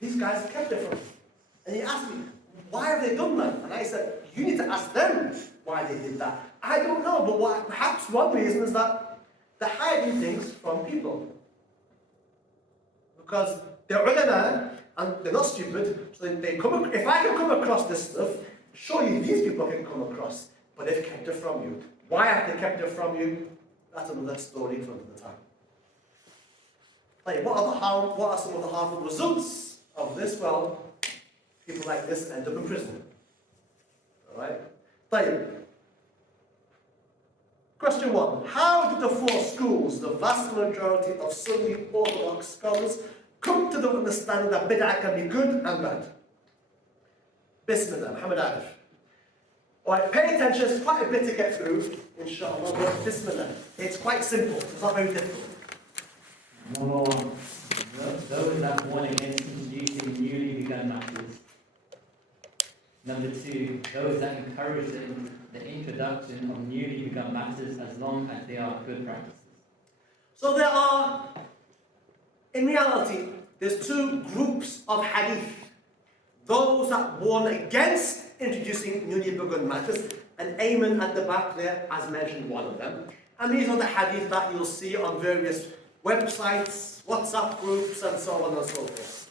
these guys kept it from me. And he asked me, why have they done that? And I said, you need to ask them why they did that. I don't know, but perhaps one reason is that they're hiding things from people. Because they're ulama, and they're not stupid, so if I can come across this stuff, surely these people can come across, but they've kept it from you. Why have they kept it from you? That's another story for another time. Like, what are some of the harmful results of this? Well, people like this end up in prison. Alright? Like, question 1. How did the four schools, the vast majority of Sunni Orthodox scholars, come to the understanding that bid'ah can be good and bad? Bismillah, Muhammad Arif. Alright, pay attention, it's quite a bit to get through, inshallah, but Bismillah. It's quite simple, it's not very difficult. Number one, those that warn against introducing newly begun matters. Number two, those that encourage the introduction of newly begun matters as long as they are good practices. So there are, in reality, there's two groups of hadith. Those that warn against introducing newly begun matters, and Ayman at the back there has mentioned one of them. And these are the hadith that you'll see on various websites, WhatsApp groups, and so on and so forth.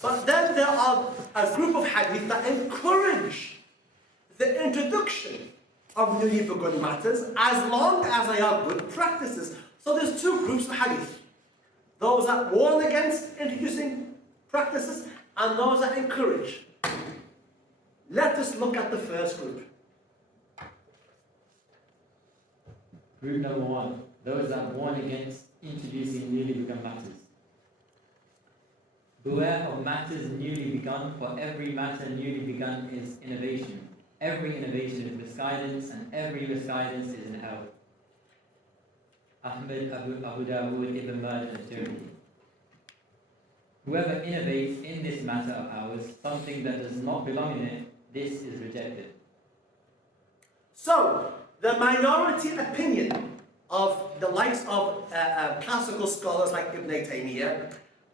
But then there are a group of hadith that encourage the introduction of newly begun matters as long as they are good practices. So there's two groups of hadith. Those that warn against introducing practices and those that encourage. Let us look at the first group. Group number one, those that warn against introducing newly begun matters. Beware of matters newly begun, for every matter newly begun is innovation. Every innovation is misguidance, and every misguidance is an error. Ahmed Abu Dawood Ibn Majah al-Tirmidhi. Whoever innovates in this matter of ours something that does not belong in it, this is rejected. So, the minority opinion of the likes of classical scholars like Ibn Taymiyyah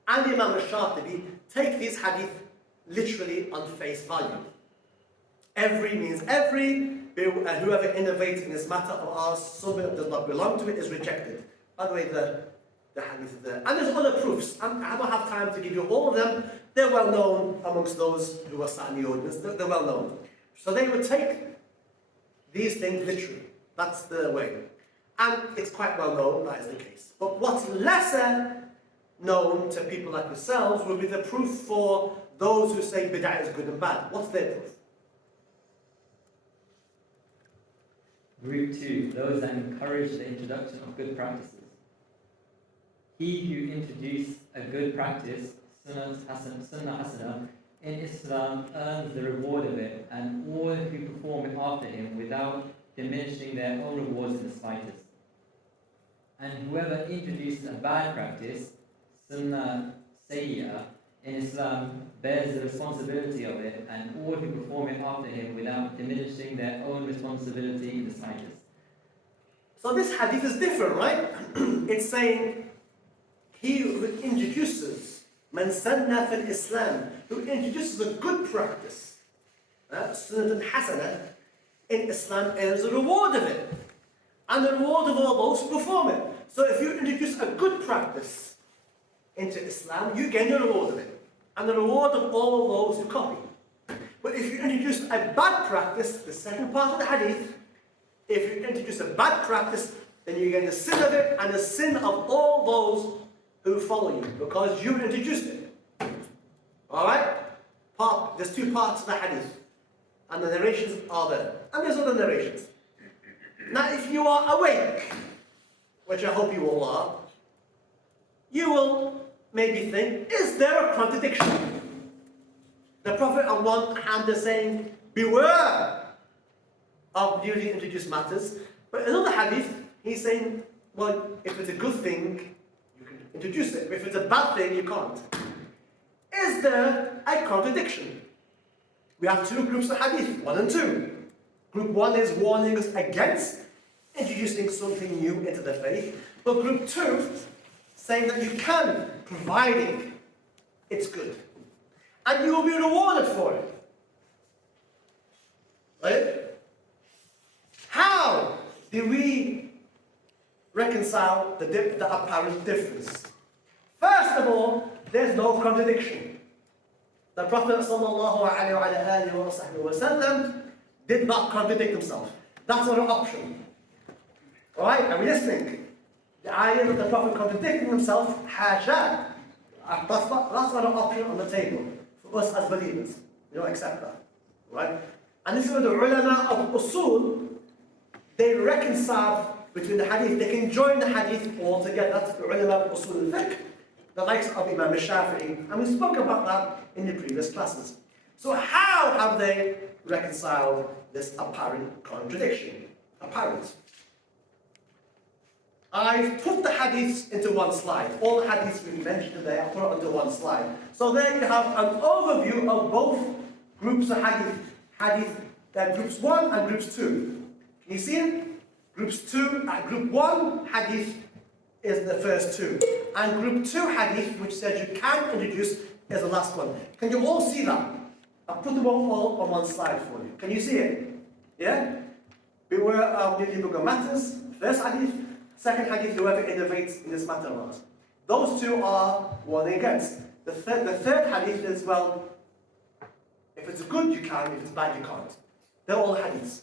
and Imam al-Shatibi take these hadith literally on face value. Every means every, whoever innovates in this matter of ours, something that does not belong to it is rejected. By the way, the hadith is there. And there's other proofs. I don't have time to give you all of them. They're well known amongst those who are sat in the audience. They're well known. So they would take these things literally. That's the way. And it's quite well known that is the case. But what's lesser known to people like yourselves will be the proof for those who say bid'ah is good and bad. What's their proof? Group 2, those that encourage the introduction of good practices. He who introduces a good practice, sunnah hasana, in Islam earns the reward of it, and all who perform it after him without diminishing their own rewards in the slightest. And whoever introduces a bad practice, sunnah sayyah, in Islam bears the responsibility of it, and all who perform it after him without diminishing their own responsibility in the slightest. So this hadith is different, right? It's saying, he who introduces, man sanna fil Islam, who introduces a good practice, sunnah hasana, in Islam earns the reward of it, and the reward of all those who perform it. So if you introduce a good practice into Islam, you gain the reward of it, and the reward of all those who copy. But if you introduce a bad practice, the second part of the hadith, if you introduce a bad practice, then you gain the sin of it and the sin of all those who follow you, because you introduced it. Alright? There's two parts of the hadith, and the narrations are there. And there's other narrations. Now, if you are awake, which I hope you all are, you will maybe think, is there a contradiction? The Prophet on one hand is saying, beware of newly introduced matters. But in another hadith, he's saying, well, if it's a good thing, you can introduce it. But if it's a bad thing, you can't. Is there a contradiction? We have two groups of hadith, 1 and 2. Group 1 is warning us against introducing something new into the faith. But group 2, saying that you can, providing it's good. And you will be rewarded for it. Right? How do we reconcile the apparent difference? First of all, there's no contradiction. The Prophet ﷺ did not contradict himself. That's not an option. Alright, are we listening? The idea that the Prophet contradicting himself, hasha. That's not an option on the table for us as believers. We don't accept that. Right? And this is where the ulama of usul, they reconcile between the hadith. They can join the hadith all together. That's the ulama of usul al-fiqh, the likes of Imam al-Shafi'i. And we spoke about that in the previous classes. So how have they reconciled this apparent contradiction? Apparent. I've put the hadiths into one slide. All the hadiths we've mentioned today, I put it onto one slide. So there you have an overview of both groups of hadith, groups 1 and groups 2. Can you see it? Group 1 hadith is the first two. And group 2 hadith, which says you can introduce, is the last one. Can you all see that? I've put them all on one slide for you. Can you see it? Yeah? Beware of newly matters. First hadith, second hadith, whoever innovates in this matter of ours. Those two are warning against. The third hadith is, well, if it's good you can, if it's bad you can't. They're all hadiths.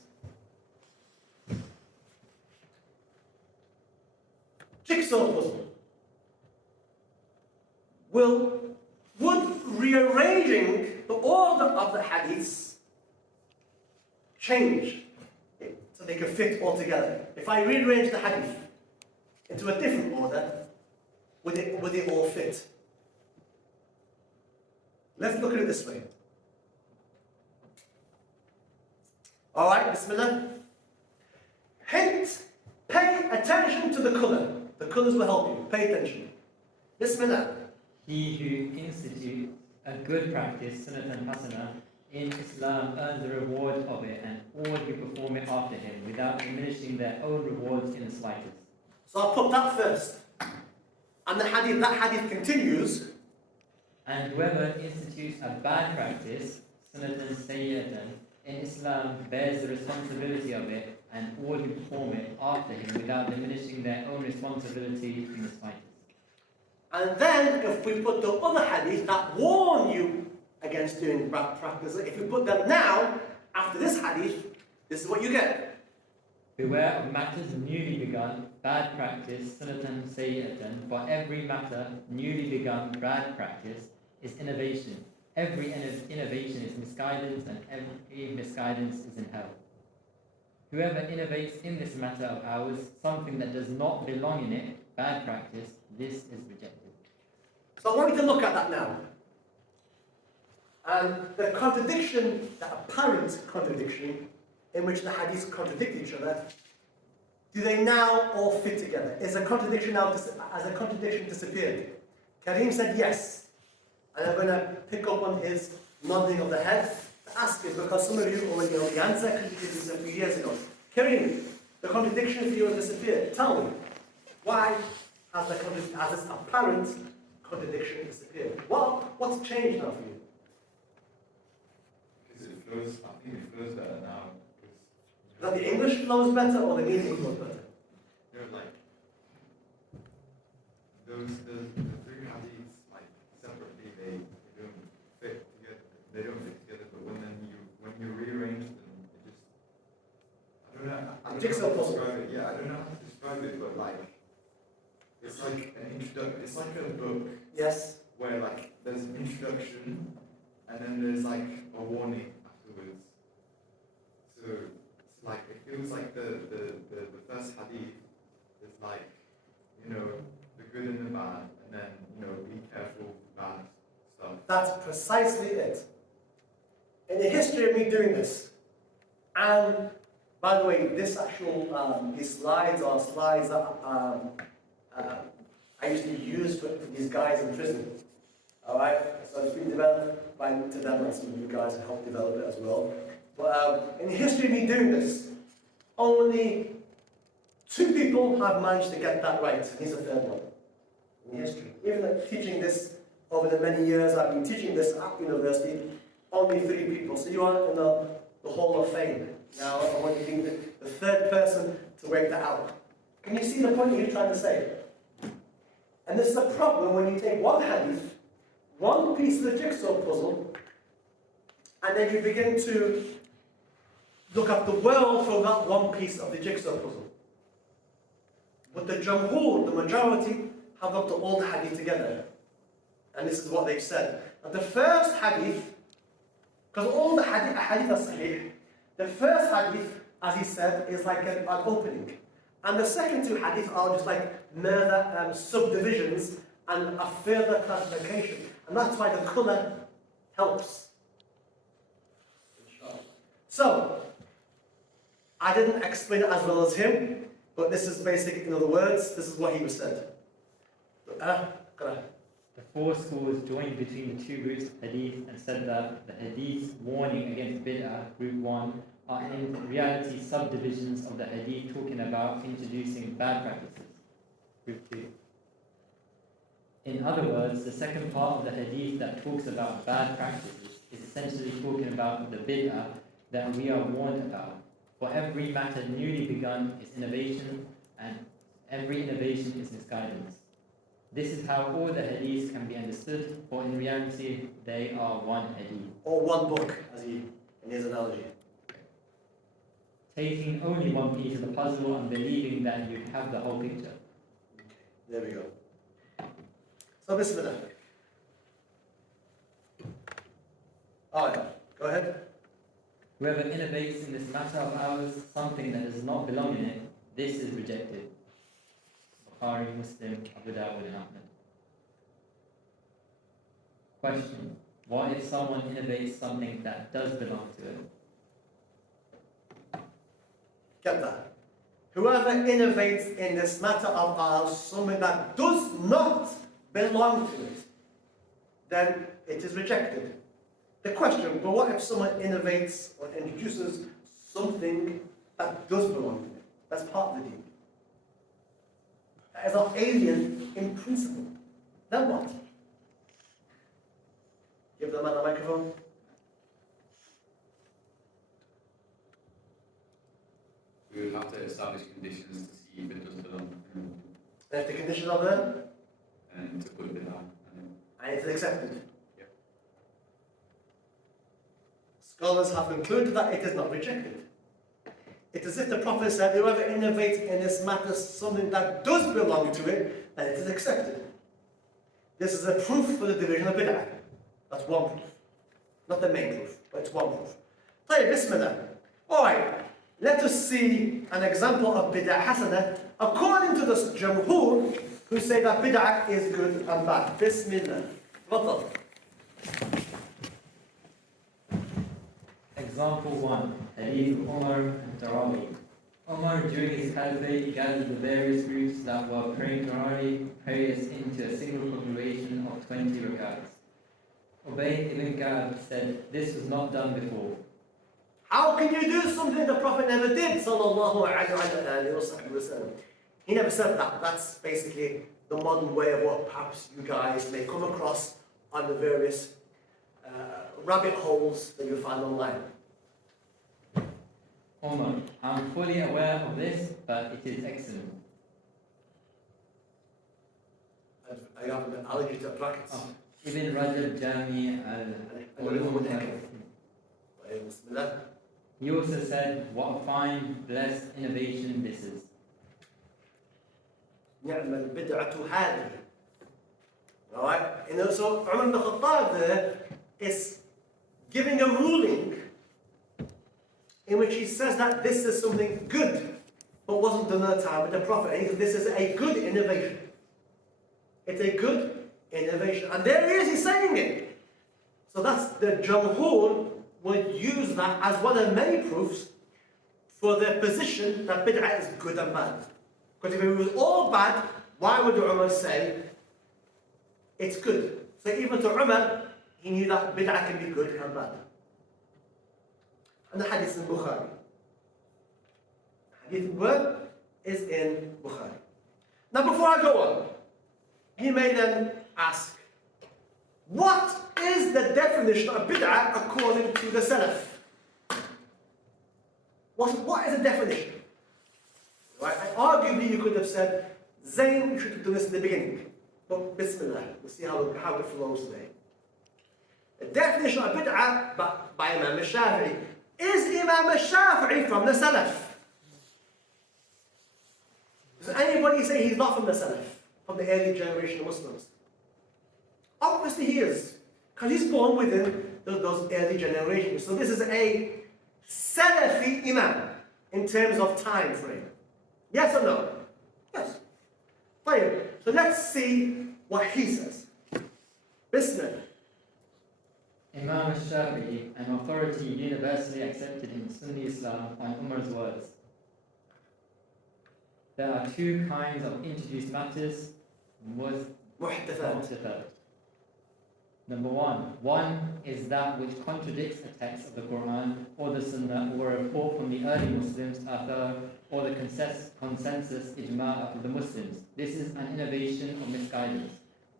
Jigsaw puzzle. Would rearranging the order of the hadiths change it so they can fit all together? If I rearrange the hadith into a different order, would it all fit? Let's look at it this way. Alright, Bismillah. Hint, pay attention to the colour. The colours will help you. Pay attention. Bismillah. He who institutes a good practice, sunnah and hasana, in Islam earns the reward of it, and all who perform it after him, without diminishing their own rewards in the slightest. So I'll put that first. And that hadith continues. And whoever institutes a bad practice, sunnatan sayyatan, in Islam bears the responsibility of it, and all who perform it after him, without diminishing their own responsibility in the slightest. And then, if we put the other hadith that warn you against doing bad practice, if we put them now, after this hadith, this is what you get. Beware of matters newly begun, bad practice, sunnatan sayyatan. For every matter newly begun, bad practice, is innovation. Every innovation is misguidance, and every misguidance is in hell. Whoever innovates in this matter of ours something that does not belong in it, bad practice, this is rejected. So I want you to look at that now. And the contradiction, the apparent contradiction, in which the hadiths contradict each other, do they now all fit together? Is a contradiction now, has a contradiction disappeared? Kareem said yes. And I'm going to pick up on his nodding of the head to ask it, because some of you already know the answer, because you did this a few years ago. Kareem, the contradiction for you has disappeared. Tell me, why has this apparent contradiction disappeared? What's changed now for you? Because it flows, I think it flows better now. Is that the English flows better or the meaning flows better? You know, like, the three hadiths, like, separately, they don't fit together. They don't fit together, but when you rearrange them, it just, I don't know how to describe it. Yeah, I don't know how to describe it, but like, it's like an introduction. It's like a book. Yes. Where like there's an introduction, and then there's like a warning afterwards. So it's like it feels like the first hadith is like, you know, the good and the bad, and then, you know, be careful with bad stuff. That's precisely it. In the history of me doing this, and by the way, this actual these slides are slides that I used to use for these guys in prison. Alright? So it's been developed by to them, and some of you guys have helped develop it as well. But in the history of me doing this, only 2 people have managed to get that right. He's the third one in the history. Even like teaching this over the many years I've been teaching this at university, only 3 people. So you are in the Hall of Fame. Now I want you to be the third person to work that out. Can you see the point you're trying to say? And this is a problem when you take one hadith, one piece of the jigsaw puzzle, and then you begin to look at the world from that one piece of the jigsaw puzzle. But the Jamhur, the majority, have got all the hadith together. And this is what they've said. And the first hadith, because all the hadith are sahih, the first hadith, as he said, is like an opening. And the second 2 hadith are just like further subdivisions and a further classification. And that's why the colour helps. So, I didn't explain it as well as him, but this is basic, in other words, this is what he was said. The four schools joined between the two groups of hadith and said that the hadiths warning against bid'ah, group 1, are in reality subdivisions of the hadith talking about introducing bad practices, group 2. In other words, the second part of the hadith that talks about bad practices is essentially talking about the bid'ah that we are warned about. For every matter newly begun is innovation, and every innovation is misguidance. This is how all the hadiths can be understood, for in reality they are one hadith. Or one book, as he, in his analogy. Taking only one piece of the puzzle and believing that you have the whole picture. There we go. So, Bismillah. Alright, go ahead. Whoever innovates in this matter of ours something that does not belong in it, this is rejected. Bukhari, Muslim, Abu Dawud, and Ahmad. Question: what if someone innovates something that does belong to it? Get that. Whoever innovates in this matter of ours something that does not belong to it, then it is rejected. The question, but what if someone innovates or introduces something that does belong to it? That's part of the deen. That is not alien in principle. Then what? Give the man a microphone. We will have to establish conditions to see if it does belong. And if the conditions are there, And to put it on. and it is accepted. Yep. Scholars have concluded that it is not rejected. It is as if the Prophet said, whoever innovates in this matter something that does belong to it, then it is accepted. This is a proof for the division of bid'ah. That's one proof. Not the main proof, but it's one proof. طيب, Bismillah. Alright, let us see an example of bid'ah hasana according to the Jamhur, who say that bid'ah is good and bad. Bismillah. Tfaddal. Example 1, Hadith of Umar and Tarawih. Umar, during his caliphate, gathered the various groups that were praying Tarawih prayers into a single congregation of 20 rakats. Ubay ibn Ka'b said, this was not done before. How can you do something the Prophet never did? Sallallahu alayhi wa sallam. He never said that. That's basically the modern way of what perhaps you guys may come across on the various rabbit holes that you find online. Umar, I'm fully aware of this, but it is excellent. I have an allergy to brackets. Oh, Ibn Rajab Jami al-Ulum. He also said, what a fine, blessed innovation this is. نعم البدعة هذه. Alright? And so Umar ibn Khattab there is giving a ruling in which he says that this is something good, but wasn't done at the time with the Prophet. And he says this is a good innovation. It's a good innovation. And there he is, he's saying it. So that's the Jamhur would use that as one of many proofs for their position that bid'ah is good and bad. Because if it was all bad, why would Umar say it's good? So even to Umar, he knew that bid'ah can be good and bad. And the hadith in Bukhari. Hadith word is in Bukhari. Now before I go on, you may then ask, what is the definition of bid'ah according to the Salaf? What is the definition? Right? And arguably you could have said, Zane, you should have done this in the beginning. But Bismillah, we'll see how it flows today. The definition of bid'ah by Imam al-Shafi'i. Is Imam al-Shafi'i from the Salaf? Does anybody say he's not from the Salaf? From the early generation of Muslims? Obviously he is. Because he's born within those early generations. So this is a Salafi Imam in terms of time frame. Yes or no? Yes. Fine. So let's see what he says. Bismillah. Imam al-Shafi'i, an authority universally accepted in Sunni Islam, on Umar's words. There are two kinds of introduced matters, muhdathat. Number one is that which contradicts a text of the Quran or the Sunnah or a report from the early Muslims, athar, or the consensus ijma' of the Muslims. This is an innovation or misguidance,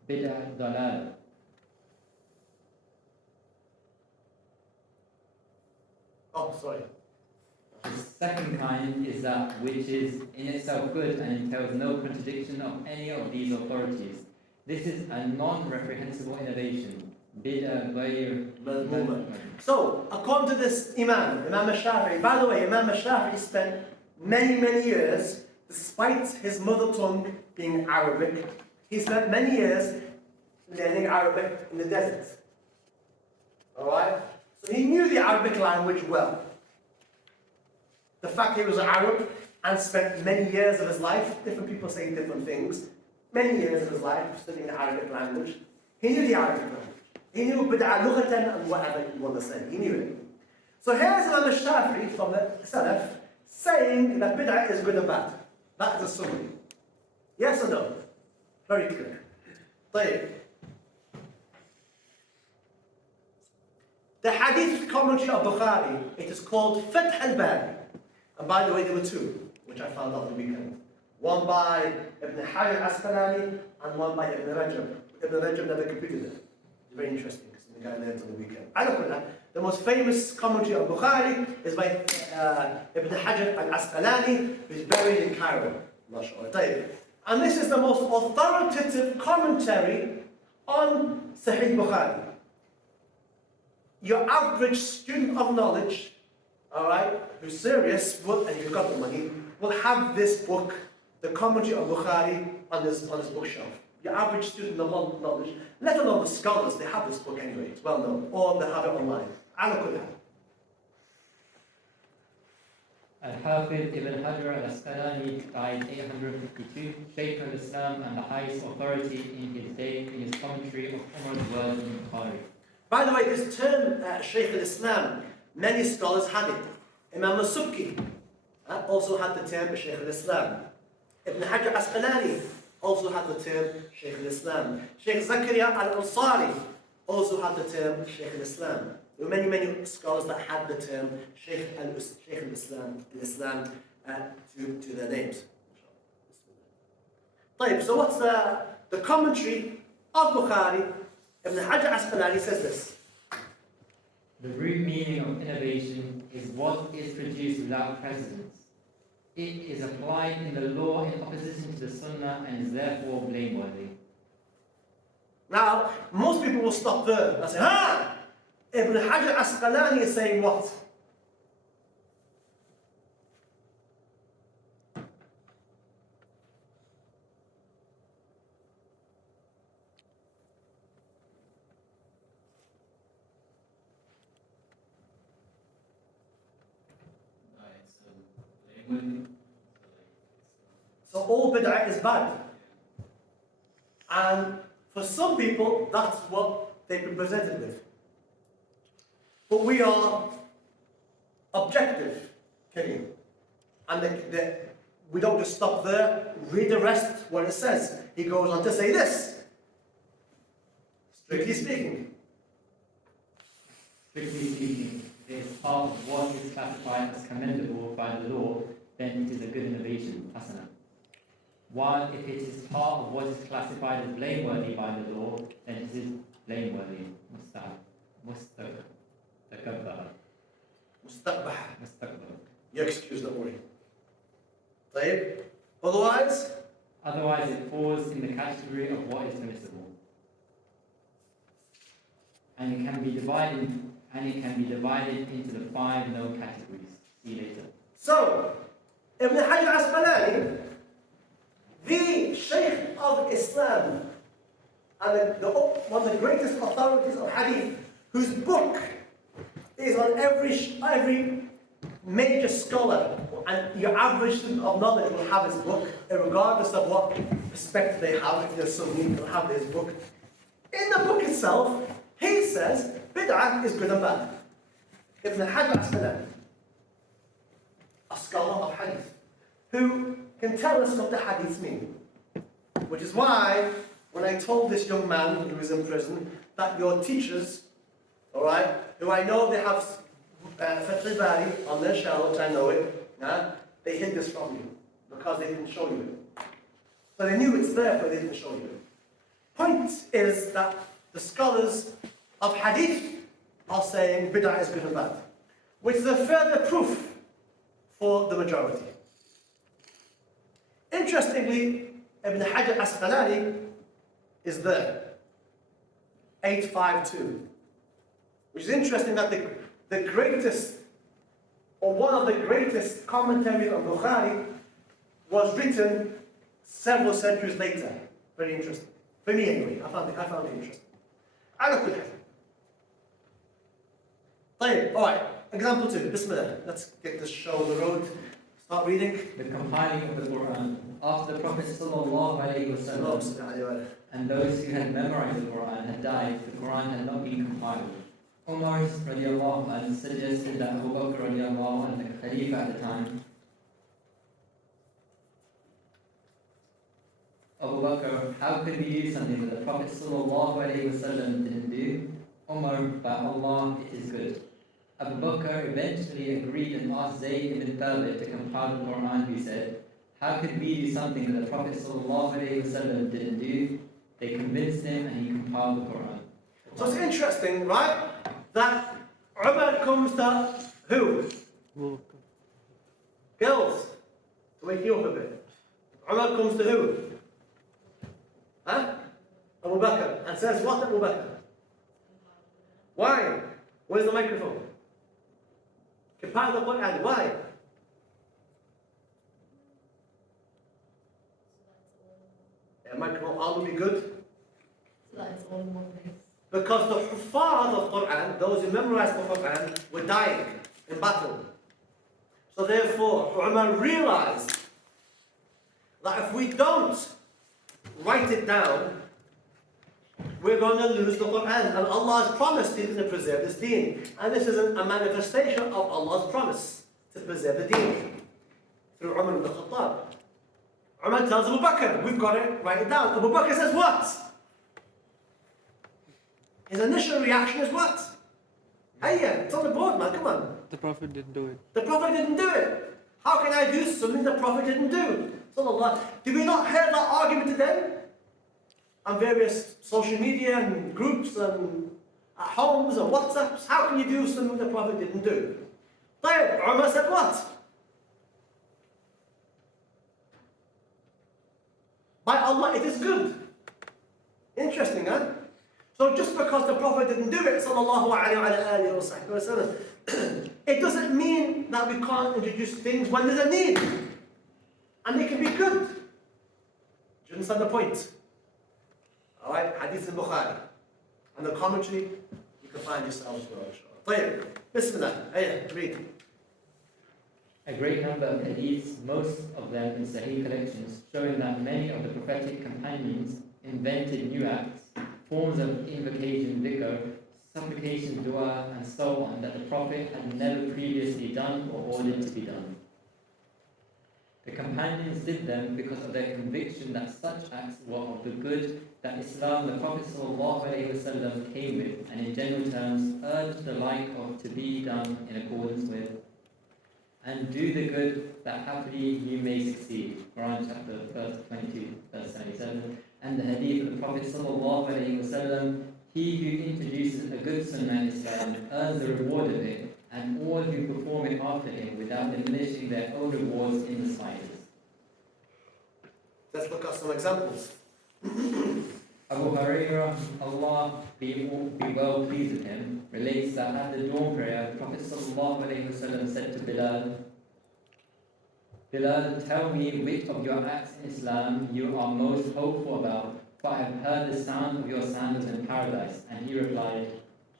bid'ah dalal. Oh, sorry. The second kind is that which is in itself good and entails no contradiction of any of these authorities. This is a non-reprehensible innovation. Bid'ah ghayr madhmuma. So, according to this Imam al-Shafi'i, by the way, Imam al-Shafi'i spent many years, despite his mother tongue being Arabic, he spent many years learning Arabic in the desert. Alright? So he knew the Arabic language well. The fact he was an Arab and spent many years of his life, different people saying different things, many years of his life studying the Arabic language, he knew the Arabic language. He knew bid'ah lughatan and whatever you want to say. He knew it. So here's Imam al-Shafi'i from the Salaf saying that bid'ah is good or bad. That is a summary. Yes or no? Very clear. طيب. The hadith commentary of Bukhari, it is called Fath al-Bari. And by the way, there were two, which I found out the weekend. One by Ibn Hajar al-Asqalani and one by Ibn Rajab. Ibn Rajab never completed it. It's very interesting because the guy learned on the weekend. The most famous commentary of Bukhari is by Ibn Hajar al-Asqalani, who is buried in Cairo. And this is the most authoritative commentary on Sahih Bukhari. Your average student of knowledge, alright, who's serious, and you've got the money, will have this book, the commentary of Bukhari, on his bookshelf. Your average student of knowledge, let alone the scholars, they have this book anyway, it's well known, or they have it online. Al-Hafidh Ibn Hajar al-Asqalani died 852, Shaykh al-Islam and the highest authority in his day in his commentary of Umar's words in Bukhari. By the way, this term, Shaykh al-Islam, many scholars had it. Imam al-Subki also had the term Shaykh al-Islam. Ibn Hajar al-Asqalani also had the term Shaykh al-Islam. Sheikh Zakaria al-Ansari also had the term Shaykh al-Islam. There were many scholars that had the term Shaykh al-Islam to their names. So what's the commentary of Bukhari? Ibn Hajar al-Asqalani says this. The root meaning of innovation is what is produced without precedence. It is applied in the law in opposition to the Sunnah and is therefore blameworthy. Now, most people will stop there and say, Ibn Hajar al-Asqalani is saying what? So all bid'ah is bad. And for some people, that's what they've been presented with. But we are objective, Kareem. And we don't just stop there, read the rest, what it says. He goes on to say this. Strictly speaking, It is part of what is classified as commendable by the law, then it is a good innovation, hasana. While if it is part of what is classified as blameworthy by the law, then it is blameworthy, mustaqbah. You're excused, don't worry. طيب. Otherwise it falls in the category of what is permissible. And it can be divided into the 5 known categories. See you later. So, Ibn Hajar al-Asqalani, the Shaykh of Islam, and one of the greatest authorities of Hadith, whose book is on every major scholar, and your average student of knowledge will have his book, regardless of what perspective they have. If there's some need to have this book. In the book itself, He says bid'ah is good and bad. Ibn Hajar Asqalani, a scholar of hadith, who can tell us what the hadiths mean. Which is why, when I told this young man who was in prison that your teachers, alright, who I know they have Fath al-Bari on their shelves, I know it, they hid this from you because they didn't show you it. So they knew it's there, but they didn't show you it. Point is that the scholars of hadith are saying bid'ah is good and bad, which is a further proof for the majority. Interestingly, Ibn Hajar Asqalani is there, 852, which is interesting that the greatest, or one of the greatest commentaries on Bukhari was written several centuries later. Very interesting. For me anyway, I found it interesting. على كل حال. طيب, alright, example 2, Bismillah. Let's get this show on the road. Start reading. The compiling of the Quran. After the Prophet ﷺ and those who had memorized the Quran had died, the Quran had not been compiled. Umar radiallahu anhu suggested that Abu Bakr radiallahu anhu, the Khalifa at the time, Abu Bakr, how could we do something that the Prophet ﷺ didn't do? Umar, by Allah, it is good. Abu Bakr eventually agreed and asked Zayd ibn Thabit to compile the Quran, who said, how could we do something that the Prophet ﷺ didn't do? They convinced him and he compiled the Quran. So it's interesting, right, that Umar comes to who? Girls, to wake you up a bit. Umar comes to who? Abu Bakr, and says what, Abu Bakr? Why? Where's the microphone? Compile the Quran. Why? Yeah, microphone, all will be good. So that it's all in one place. Because the Huffaz of Quran, those who memorized the Quran, were dying in battle. So therefore, Umar realized that if we don't write it down, we're going to lose the Quran. And Allah has promised He's going to preserve this deen. And this is a manifestation of Allah's promise to preserve the deen through Umar ibn Khattab. Umar tells Abu Bakr, we've got it, write it down. Abu Bakr says what? His initial reaction is what? Hey, it's on the board, man, come on. The Prophet didn't do it. The Prophet didn't do it. How can I do something the Prophet didn't do? Sallallahu. Did we not hear that argument today? On various social media and groups and at homes and WhatsApps. How can you do something the Prophet didn't do? طيب, Umar said what? By Allah, it is good. Interesting, huh? So just because the Prophet didn't do it, sallallahu alayhi wa sallam, it doesn't mean that we can't introduce things when there's a need. And they can be good. Do you understand the point? Alright, Hadith al-Bukhari. And the commentary, you can find yourselves well, inshallah. طيب, Bismillah, read. A great number of hadiths, most of them in Sahih collections, showing that many of the prophetic companions invented new acts, forms of invocation, dhikr, supplication, dua, and so on, that the Prophet had never previously done or ordered to be done. The companions did them because of their conviction that such acts were of the good that Islam, the Prophet ﷺ, came with, and in general terms urged the like of to be done in accordance with. And do the good that happily you may succeed. Quran chapter verse 22, verse 77. And the hadith of the Prophet ﷺ, he who introduces a good sunnah in Islam earns the reward of it, and all who perform it after him without diminishing their own rewards in the slightest. Let's look at some examples. Abu Hurairah, Allah be well pleased with him, relates that at the dawn prayer, the Prophet ﷺ said to Bilal, Bilal, tell me which of your acts in Islam you are most hopeful about, for I have heard the sound of your sandals in paradise. And he replied,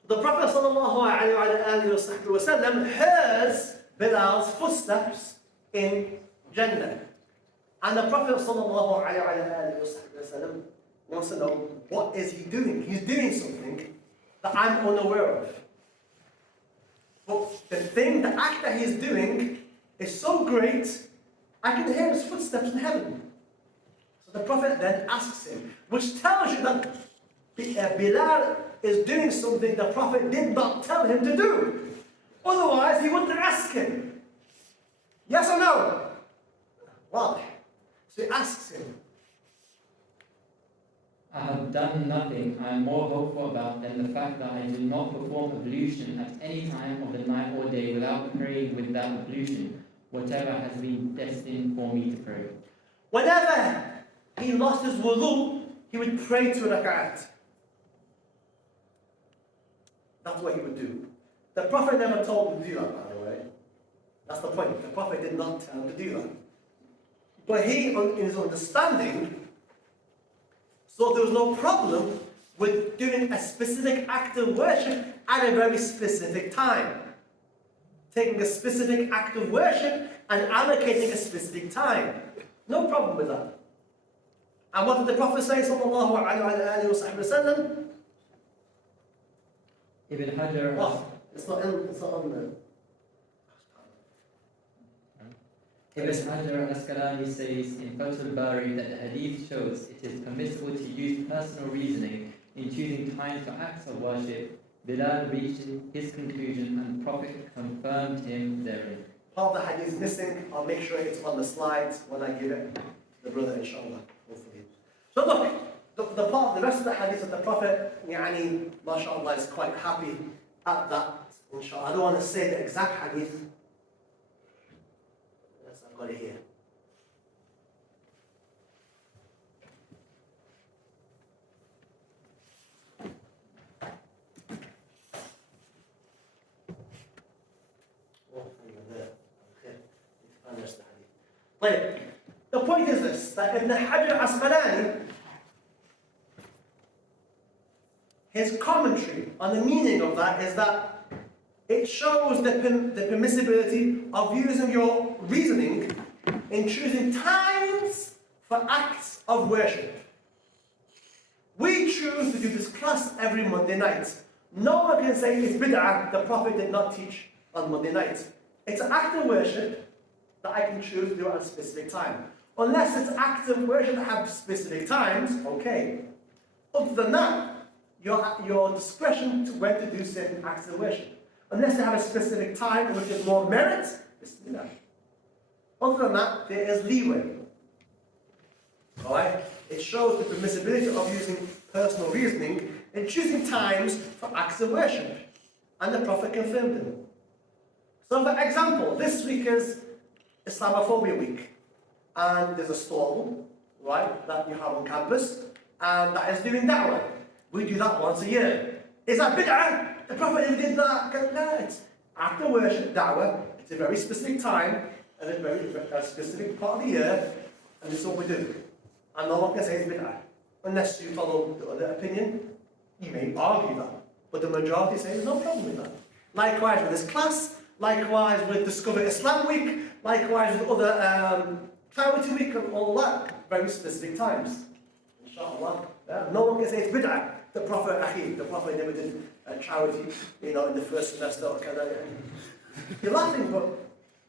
the Prophet ﷺ hears Bilal's footsteps in Jannah. And the Prophet ﷺ wants to know, what is he doing? He's doing something that I'm unaware of. But the act that he's doing is so great, I can hear his footsteps in heaven. So the Prophet then asks him, which tells you that Bilal is doing something the Prophet did not tell him to do. Otherwise, he wouldn't ask him. Yes or no? Why? So he asks him. I have done nothing I am more hopeful about than the fact that I do not perform ablution at any time of the night or day without praying with that ablution, whatever has been destined for me to pray. Whenever he lost his wudu, he would pray 2 rak'at. That's what he would do. The Prophet never told him to do that, by the way. That's the point. The Prophet did not tell him to do that. But he, in his understanding, so there was no problem with doing a specific act of worship at a very specific time. Taking a specific act of worship and allocating a specific time. No problem with that. And what did the Prophet say, sallallahu alayhi wa sallam? Ibn Hajar. Oh, it's not on there. Ibn Hajar al-Asqalani says in Fath al-Bari that the hadith shows it is permissible to use personal reasoning in choosing times for acts of worship. Bilal reached his conclusion and the Prophet confirmed him therein. Part of the hadith is missing. I'll make sure it's on the slides when I give it to the brother, inshallah, hopefully. So look, the rest of the hadith of the Prophet, mashallah, is quite happy at that, inshallah. I don't want to say the exact hadith. Yes, I've got it here. The point is this, that Ibn Hajar al-Asqalani, his commentary on the meaning of that is that it shows the permissibility of using your reasoning in choosing times for acts of worship. We choose to do this class every Monday night. No one can say it's bid'ah, the Prophet did not teach on Monday night. It's an act of worship that I can choose to do at a specific time. Unless it's acts of worship that have specific times, okay. Other than that, your discretion to when to do certain acts of worship. Unless they have a specific time which is more merit, bismillah. Other than that, there is leeway. Alright? It shows the permissibility of using personal reasoning in choosing times for acts of worship. And the Prophet confirmed them. So for example, this week is Islamophobia week. And there's a stall, right, that you have on campus, and that is doing da'wah. We do that once a year. Is that bid'ah? The Prophet never did that. No, it's after worship, da'wah. It's a very specific time, and a very specific part of the year, and this is what we do. And no one can say it's bid'ah. Unless you follow the other opinion, you may argue that. But the majority say there's no problem with that. Likewise with this class, likewise with Discover Islam Week, likewise with other Charity Week and all that, very specific times. Inshallah. No one can say it's bid'ah. The Prophet never did charity, in the first semester. You're laughing, but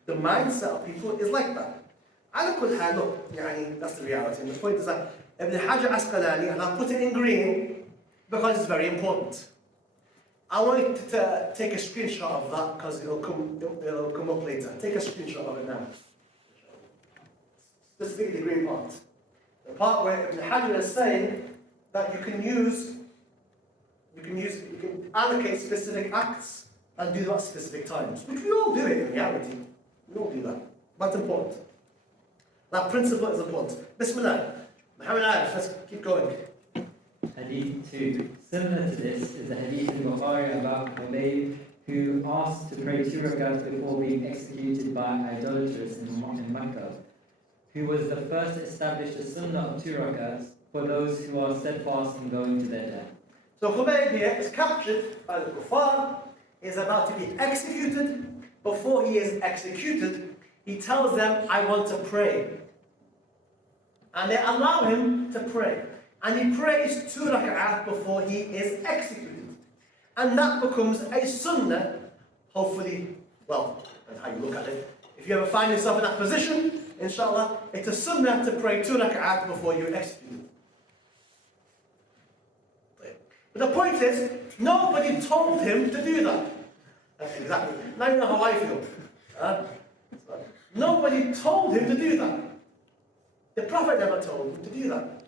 the mindset of people is like that. Look, that's the reality. And the point is that Ibn Hajar al-Asqalani, and I'll put it in green because it's very important. I want you to take a screenshot of that because it'll come up later. Take a screenshot of it now. Specifically the green part. The part where Ibn Hajar is saying that you can allocate specific acts and do that at specific times. Which we all do it in reality. We all do that. That's important. That principle is important. Bismillah. Muhammad Arif, let's keep going. Hadith 2. Similar to this is the hadith in Bukhari about Hubayb who asked to pray 2 rakats before being executed by idolaters in Mecca, who was the first to establish the sunnah of 2 rakats for those who are steadfast in going to their death. So Hubayb here is captured by the kuffar, is about to be executed. Before he is executed, he tells them, I want to pray. And they allow him to pray. And he prays 2 rak'at before he is executed. And that becomes a sunnah, hopefully, well, that's how you look at it. If you ever find yourself in that position, inshallah, it's a sunnah to pray 2 rak'at before you execute. But the point is, nobody told him to do that. Exactly. Now you know how I feel. Nobody told him to do that. The Prophet never told him to do that.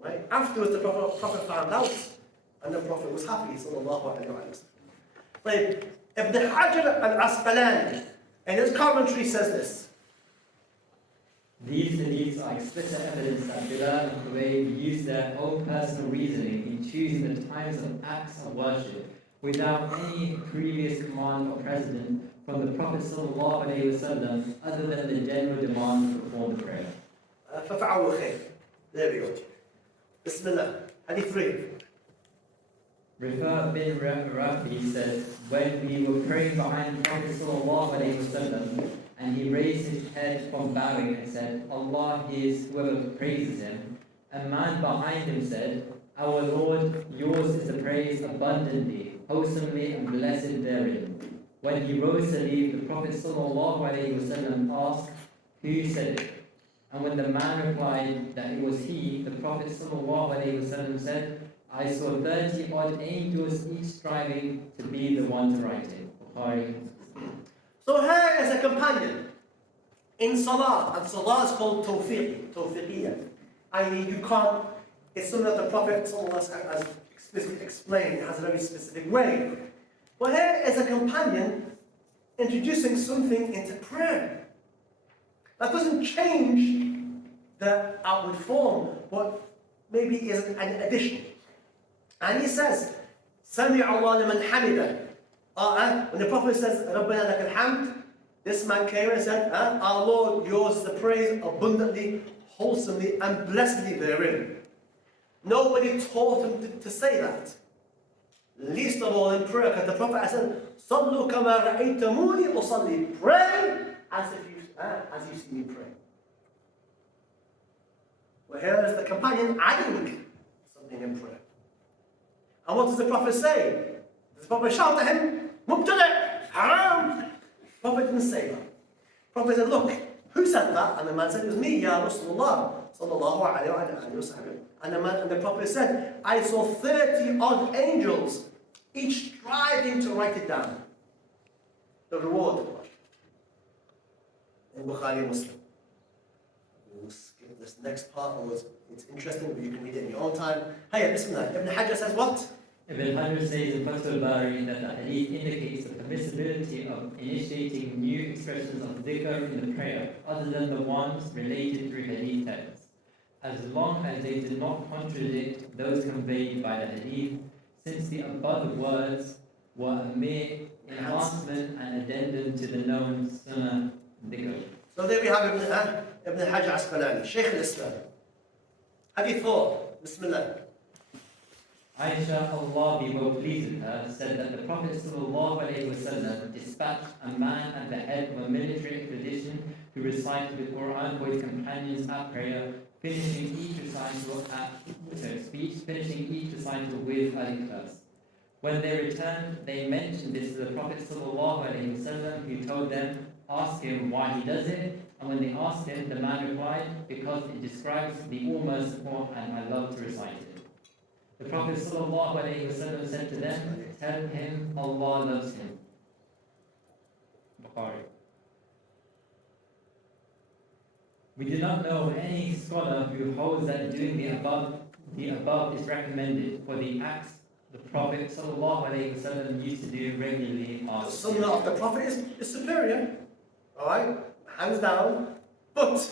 Right? Afterwards, the Prophet found out, and the Prophet was happy. Sallallahu alayhi wa sallam. Right? Ibn Hajar al-Asqalani, in his commentary, says this. These hadiths are explicit evidence that Bilal and Khubayb used their own personal reasoning in choosing the times of acts of worship without any previous command or precedent from the Prophet ﷺ other than the general demand to perform the prayer. فَفَعَلُوا خَيْرٍ. There we go. Bismillah. Hadith 3. Rifa bin Rafi says, when we were praying behind the Prophet ﷺ, and he raised his head from bowing and said, Allah is whoever praises him, a man behind him said, Our Lord, yours is the praise abundantly, wholesomely and blessed therein. When he rose to leave, the Prophet ﷺ asked, Who said it? And when the man replied that it was he, the Prophet ﷺ said, I saw 30 odd angels each striving to be the one to write it. Bukhari. So here is a companion in Salah, and Salah is called Tawfiqiyya. I.e., you can't, it's something that the Prophet has explicitly explained, it has a very specific way. But here is a companion introducing something into prayer. That doesn't change the outward form, but maybe is an addition. And he says, Sami Allah liman hamida. When the Prophet says, Rabbana lakal hamd, this man came and said, Our Lord, yours is the praise abundantly, wholesomely, and blessedly therein. Nobody taught him to say that. Least of all in prayer, because the Prophet has said, Sallu kama ra'aytamuni usalli. Pray as you see me pray. Well, here is the companion adding something in prayer. And what does the Prophet say? Does the Prophet shout at him, Mubtadi', haram? The Prophet didn't say that. The Prophet said, look, who said that? And the man said, it was me, Ya Rasulullah, sallallahu alayhi wa sallam. And the Prophet said, I saw 30 odd angels, each striving to write it down. The reward. In Bukhari Muslim. We'll skip this next part, it's interesting, but you can read it in your own time. Hiya, Bismillah. Ibn Hajar says what? Ibn Hajar says in Fath al-Bari that the hadith indicates the permissibility of initiating new expressions of dhikr in the prayer, other than the ones related through hadith texts, as long as they did not contradict those conveyed by the hadith, since the above words were a mere enhancement and addendum to the known sunnah dhikr. So there we have Ibn Hajar Asqalani, Sheikh al-Islam. Hadith 4, Bismillah. Aisha, Allah be well pleased with her, said that the Prophet ﷺ dispatched a man at the head of a military expedition who recited the Quran for his companions at prayer, finishing each recital with al-Ikhlas. When they returned, they mentioned this to the Prophet ﷺ, who told them, ask him why he does it, and when they asked him, the man replied, because it describes the All-Merciful and I love to recite it. The Prophet ﷺ said to them, tell him Allah loves him. Bukhari. We do not know any scholar who holds that doing the above is recommended, for the acts the Prophet ﷺ used to do regularly are The sunnah of the Prophet is superior. Alright? Hands down. But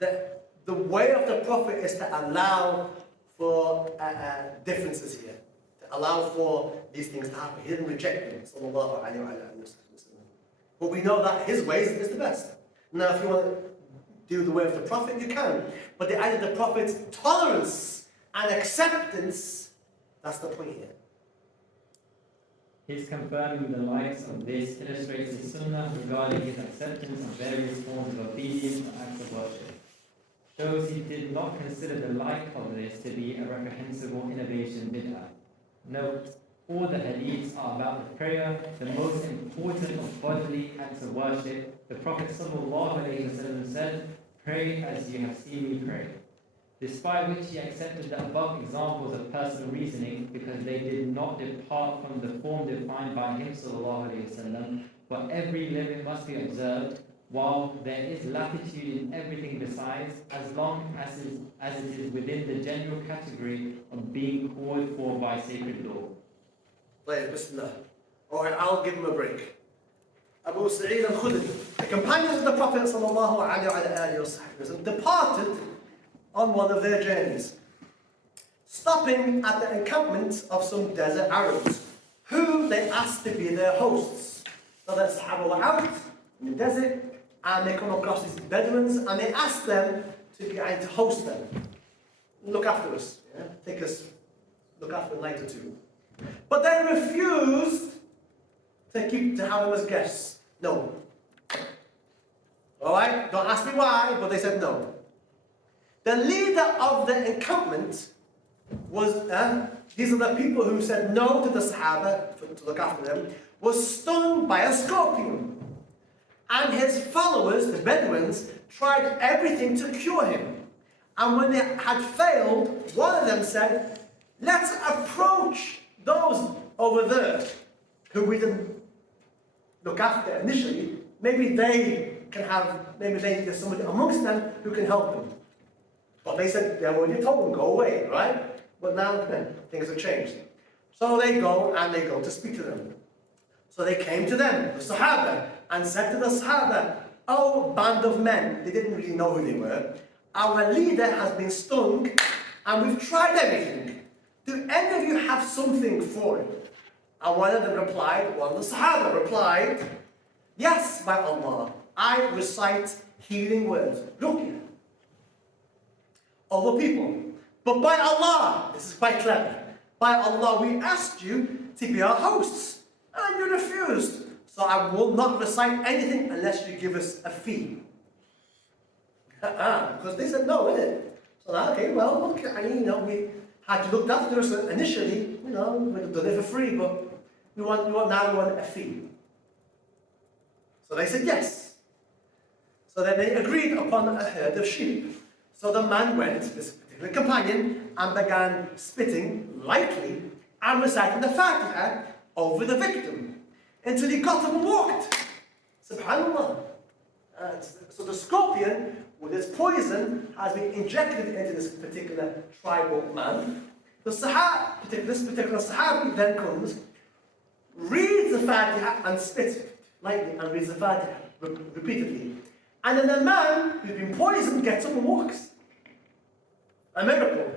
the way of the Prophet is to allow for differences here. To allow for these things to happen. He didn't reject them. Sallallahu alayhi wa sallam. But we know that his ways is the best. Now if you want to do the way of the Prophet, you can. But the idea of the Prophet's tolerance and acceptance, that's the point here. His confirming the likes of this illustrates the sunnah regarding his acceptance of various forms of obedience and acts of worship. Shows he did not consider the like of this to be a reprehensible innovation bid'ah. Note, all the hadiths are about the prayer, the most important of bodily acts of worship. The Prophet ﷺ said, "Pray as you have seen me pray." Despite which he accepted the above examples of personal reasoning because they did not depart from the form defined by him ﷺ. But every limit must be observed, while there is latitude in everything besides, as long as it is within the general category of being called for by sacred law. طيب بسم الله. Alright, I'll give him a break. Abu Sa'id al-Khudri, the companions of the Prophet ﷺ departed on one of their journeys, stopping at the encampment of some desert Arabs, whom they asked to be their hosts. So the Sahaba were out in the desert, and they come across these Bedouins, and they asked them to host them. Look after us, yeah? Take us, look after a night or two. But they refused to have them as guests. No. Alright? Don't ask me why, but they said no. The leader of the encampment was, these are the people who said no to the Sahaba to look after them, was stung by a scorpion. And his followers, the Bedouins, tried everything to cure him. And when they had failed, one of them said, "Let's approach those over there who we didn't look after initially. Maybe there's somebody amongst them who can help them." But they said, they already told them, go away, right? But now things have changed. So they go to speak to them. So they came to them, the Sahaba, and said to the Sahaba, "Oh, band of men," they didn't really know who they were, "our leader has been stung, and we've tried everything. Do any of you have something for it?" And one of the Sahaba replied, "Yes, by Allah, I recite healing words, ruqya, over people. But by Allah," this is quite clever, "by Allah, we asked you to be our hosts, and you refused. So I will not recite anything unless you give us a fee." Because they said no, innit? So okay, well, look, we had you looked after us initially, we'd have done it for free, but we want a fee. So they said yes. So then they agreed upon a herd of sheep. So the man went, this particular companion, and began spitting lightly and reciting the Fatiha over the victim until he got up and walked. Subhanallah. So the scorpion, with its poison, has been injected into this particular tribal man. This particular Sahabi then comes, reads the Fatiha and spits lightly and reads the Fatiha repeatedly. And then the man who's been poisoned gets up and walks. A miracle.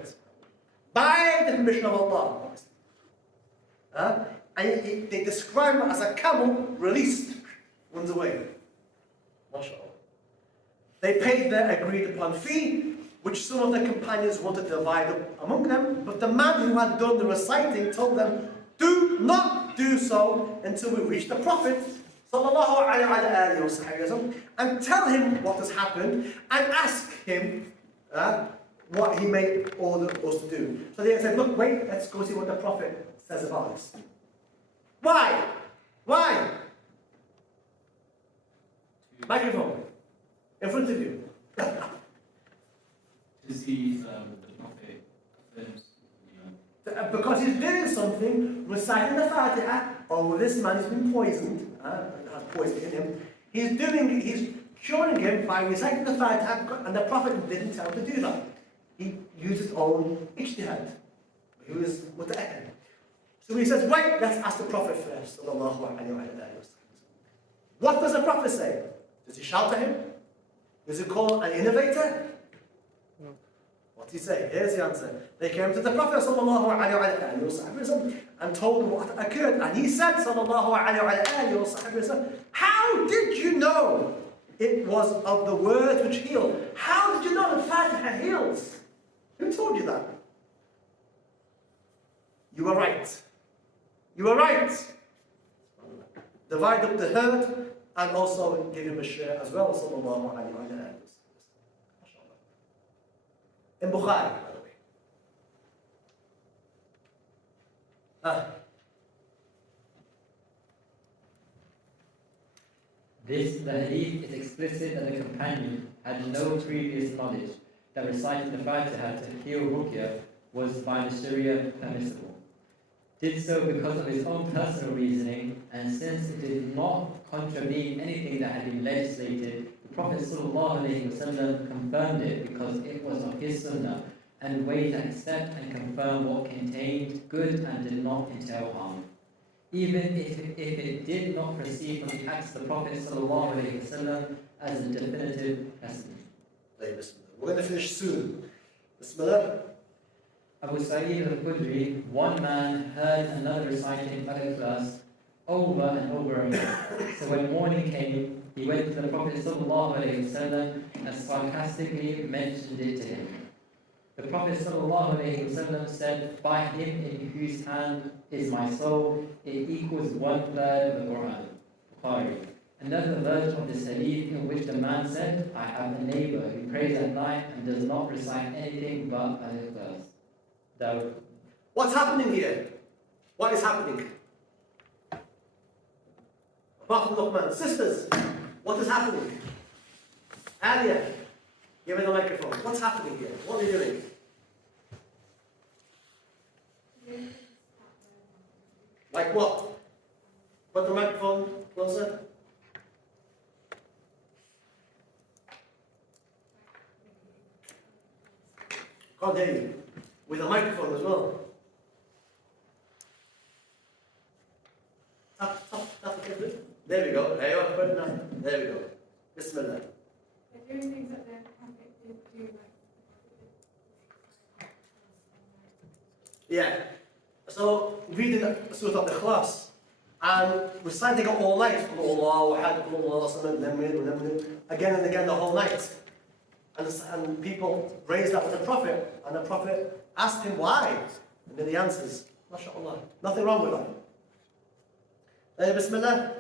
By the permission of Allah. And they describe it as a camel released, runs away. MashaAllah. They paid their agreed upon fee, which some of the companions wanted to divide up among them, but the man who had done the reciting told them, "Do not do so until we reach the Prophet sallallahu alaihi wasallam and tell him what has happened and ask him what he may order us to do." So they said, "Look, wait, let's go see what the Prophet says about this." Why? Microphone. In front of you. To see the Prophet affirms, Because he's doing something, reciting the Fatiha, this man has been poisoned, has poison in him. He's curing him by reciting the Fatiha, and the Prophet didn't tell him to do that. He used his own ijtihad. He was muta'akkad. So he says, wait, let's ask the Prophet first. What does the Prophet say? Does he shout at him? Does he call an innovator? What does he say? Here's the answer. They came to the Prophet and told him what occurred. And he said, how did you know it was of the words which heal? How did you know the Fatiha heals? Who told you that? You were right. You were right. Divide up the herd and also give him a share as well. In Bukhari, by the way. The hadith is explicit that the companion had no previous knowledge that reciting the Fatiha to heal ruqya was by the Sharia permissible. Did so because of his own personal reasoning, and since it did not contravene anything that had been legislated, the Prophet ﷺ confirmed it because it was of his sunnah, and way to accept and confirm what contained good and did not entail harm. Even if it did not proceed from the acts of the Prophet ﷺ as a definitive precedent. We're going to finish soon. Bismillah. Abu Sa'id al-Khudri, one man heard another reciting Al-Ikhlas over and over again. So when morning came, he went to the Prophet ﷺ and sarcastically mentioned it to him. The Prophet ﷺ said, by him in whose hand is my soul, it equals 1/3 of the Quran. Bukhari. Another version of this hadith in which the man said, I have a neighbor who prays at night and does not recite anything but Al-Ikhlas. What's happening here? What is happening? Apart from Luqman, sisters, what is happening? Alia, give me the microphone. What's happening here? What are you doing? Like what? Put the microphone closer. Can't hear you. With a microphone as well. Tap, there we go. There we go. Bismillah. They're doing things that the Prophet did do, like. Yeah. So reading Surah Al-Ikhlas and reciting it all night. Again and again the whole night. And people raised that with the Prophet, and the Prophet asked him why. And then he answers, MashaAllah. Nothing wrong with that. Bismillah.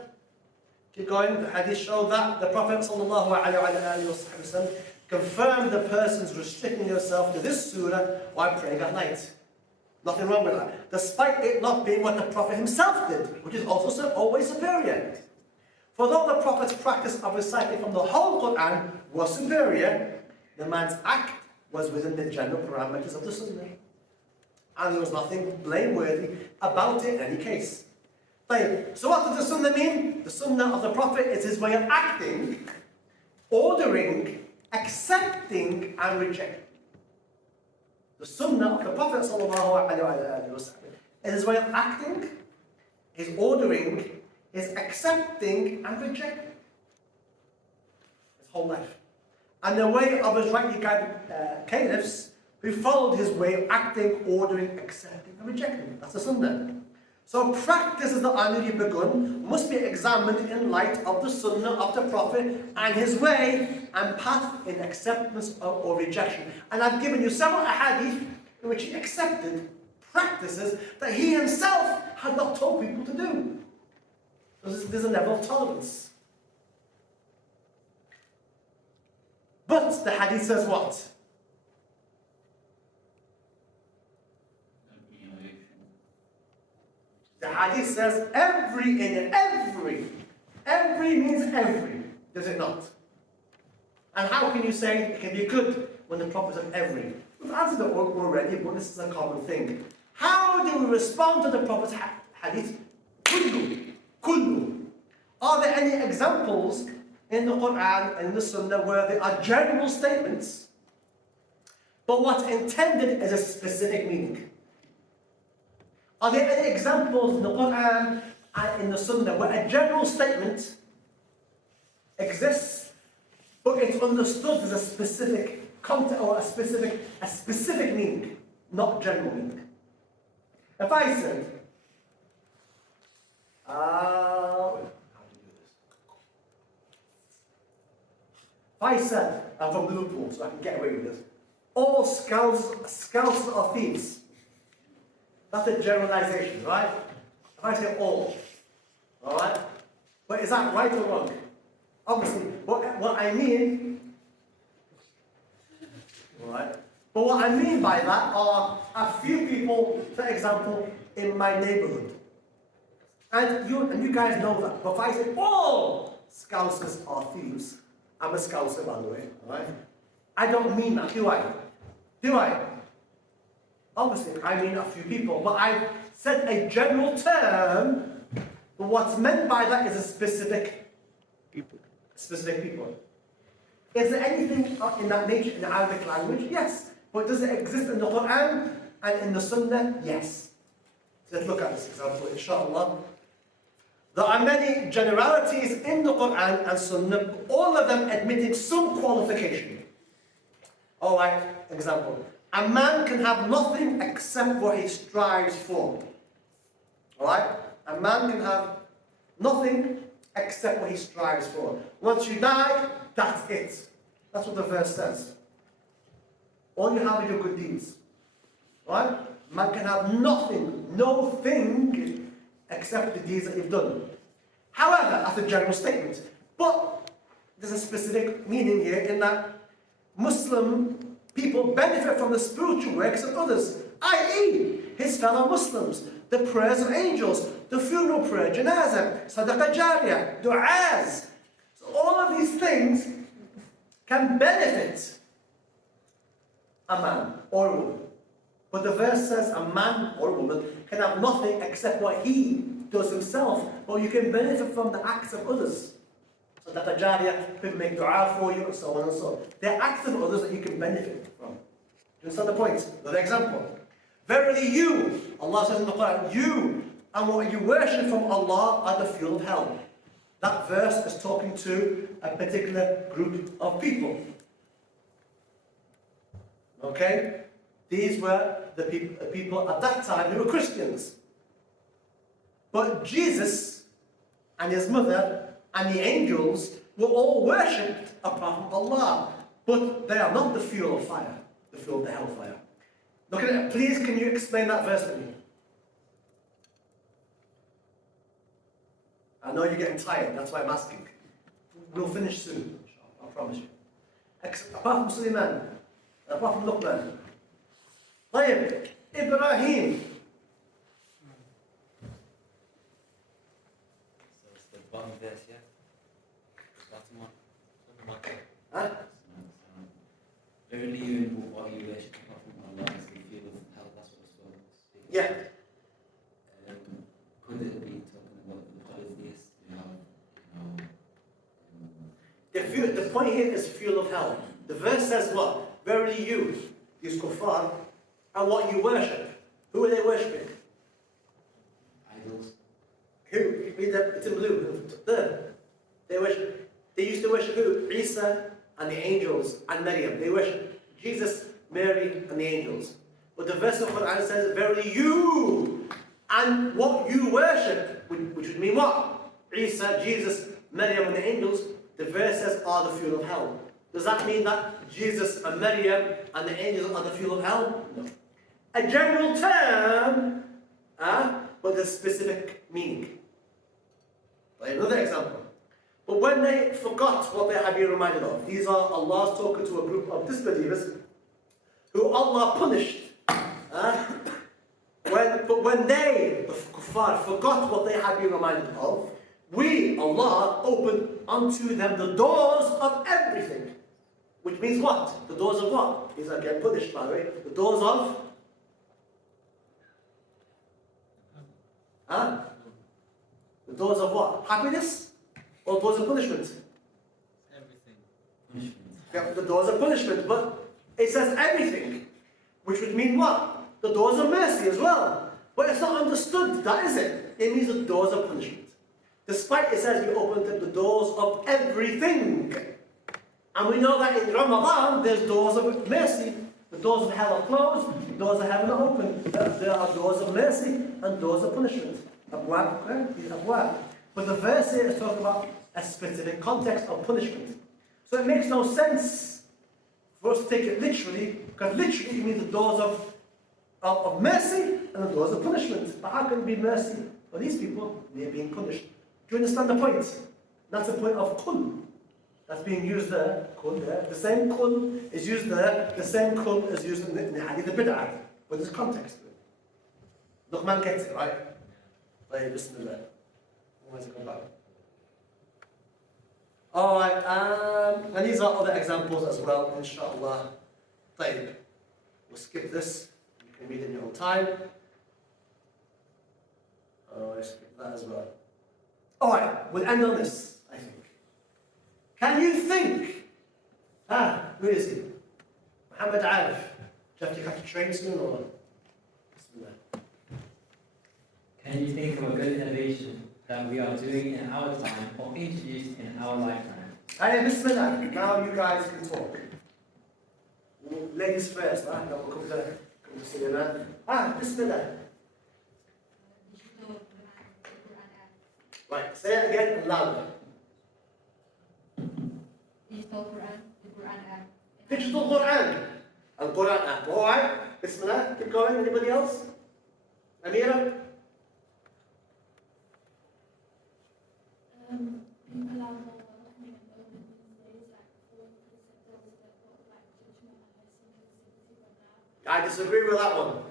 Keep going. The hadith showed that the Prophet ﷺ confirmed the person's restricting himself to this surah while praying at night. Nothing wrong with that. Despite it not being what the Prophet himself did, which is also always superior. For though the Prophet's practice of reciting from the whole Quran was superior, the man's act was within the general parameters of the Sunnah. And there was nothing blameworthy about it in any case. So what does the Sunnah mean? The Sunnah of the Prophet is his way of acting, ordering, accepting and rejecting. The Sunnah of the Prophet is his way of acting, his ordering, his accepting and rejecting. His whole life. And the way of his rightly guided caliphs who followed his way of acting, ordering, accepting and rejecting. That's the Sunnah. So practices that are newly begun must be examined in light of the Sunnah of the Prophet and his way and path in acceptance or rejection. And I've given you several ahadith in which he accepted practices that he himself had not told people to do. There's a level of tolerance. But the hadith says what? The hadith says every means every, does it not? And how can you say it can be good when the Prophet said every? We've answered it already, but this is a common thing. How do we respond to the Prophet's hadith? Kullu. Are there any examples in the Quran and in the Sunnah where there are general statements, but what's intended is a specific meaning? Are there any examples in the Quran and in the Sunnah where a general statement exists, but it's understood as a specific content or a specific meaning, not general meaning? If I said, how do you do this? If I said, I'm from Liverpool, so I can get away with this. All scouts are thieves. That's a generalization, right? If I say all, alright? But is that right or wrong? Obviously, what I mean, alright? But what I mean by that are a few people, for example, in my neighbourhood. And you guys know that. But if I say all Scousers are thieves, I'm a Scouser by the way, alright? I don't mean that, do I? Do I? Obviously, I mean a few people, but I've said a general term, but what's meant by that is a specific people. Specific people. Is there anything in that nature in the Arabic language? Yes. But does it exist in the Quran and in the Sunnah? Yes. So let's look at this example, inshallah. There are many generalities in the Quran and Sunnah, all of them admitting some qualification. Alright, example. A man can have nothing except what he strives for. Alright? A man can have nothing except what he strives for. Once you die, that's it. That's what the verse says. All you have are your good deeds. Right? Man can have nothing, no thing, except the deeds that you've done. However, that's a general statement. But there's a specific meaning here in that Muslim people benefit from the spiritual works of others, i.e., his fellow Muslims, the prayers of angels, the funeral prayer, janazah, sadaqah jariyah, du'as. So all of these things can benefit a man or a woman. But the verse says a man or a woman can have nothing except what he does himself. But you can benefit from the acts of others. Sadaqah jariyah, people make dua for you, and so on and so on. They're acts of others that you can benefit from. Do you understand the point? Another example. Verily you, Allah says in the Quran, you and what you worship from Allah are the fuel of hell. That verse is talking to a particular group of people. Okay? These were the people at that time who were Christians. But Jesus and his mother and the angels were all worshipped apart from Allah. But they are not the fuel of fire, the fuel of the hellfire. Look at it. Please, can you explain that verse to me? I know you're getting tired, that's why I'm asking. We'll finish soon, I promise you. Apart from Sulaiman, apart from Luqman. طيب, Ibrahim. So it's the bottom verse, yeah? The bottom one. Huh? Verily you and what you worship apart from Allah is the fuel of hell. That's what it's called. Yeah. Could it be talking about the polytheists? The point here is fuel of hell. The verse says what? Verily you, these kuffar, and what you worship. Who are they worshipping? Idols. Who? It's in blue. There. They used to worship who? Isa and the angels and Maryam. They worship Jesus, Mary, and the angels. But the verse of Quran says, verily you and what you worship, which would mean what? Isa, Jesus, Maryam, and the angels. The verse says are the fuel of hell. Does that mean that Jesus and Maryam and the angels are the fuel of hell? No. A general term, but a specific meaning. Like another example. But when they forgot what they had been reminded of, these are Allah's talking to a group of disbelievers who Allah punished. When they, the kuffar, forgot what they had been reminded of, we, Allah, opened unto them the doors of everything. Which means what? The doors of what? These are getting punished, by the way. The doors of? The doors of what? Happiness? Or doors of punishment? Everything. Punishment. Yeah, the doors of punishment, but it says everything. Which would mean what? The doors of mercy as well. But it's not understood, that is it. It means the doors of punishment. Despite it says we opened the doors of everything. And we know that in Ramadan, there's doors of mercy. The doors of hell are closed, the doors of heaven are open. There are doors of mercy and doors of punishment. Abwab. But the verse here is talking about a specific context of punishment. So it makes no sense for us to take it literally, because literally it means the doors of mercy and the doors of punishment. But how can it be mercy for these people? They're being punished. Do you understand the point? That's the point of kul. That's being used there, kul there. The same kul is used there, the same kul is used in the hadith of bid'ah. But there's context to it. Luqman gets it, right? Like, bismillah. Where's it come back? Alright, and these are other examples as well, inshallah. طيب. We'll skip this. You can read it in your own time. I skip that as well. Alright, we'll end on this, I think. Can you think? Who is he? Muhammad Arif. Do you have to catch a train soon or? Bismillah. Can you think of a good innovation that we are doing in our time or introduced in our lifetime? Hey, Bismillah. Now you guys can talk. Ladies first, right? Then we'll come to Suleiman. Bismillah. Right, say it again and louder. Digital Quran, the Quran app. Digital Quran. Al-Quran app. Alright, Bismillah. Keep going. Anybody else? Amira? People are more welcoming and open these days, like before, because there was a lot of like judgment and inclusivity, but now. I disagree with that one.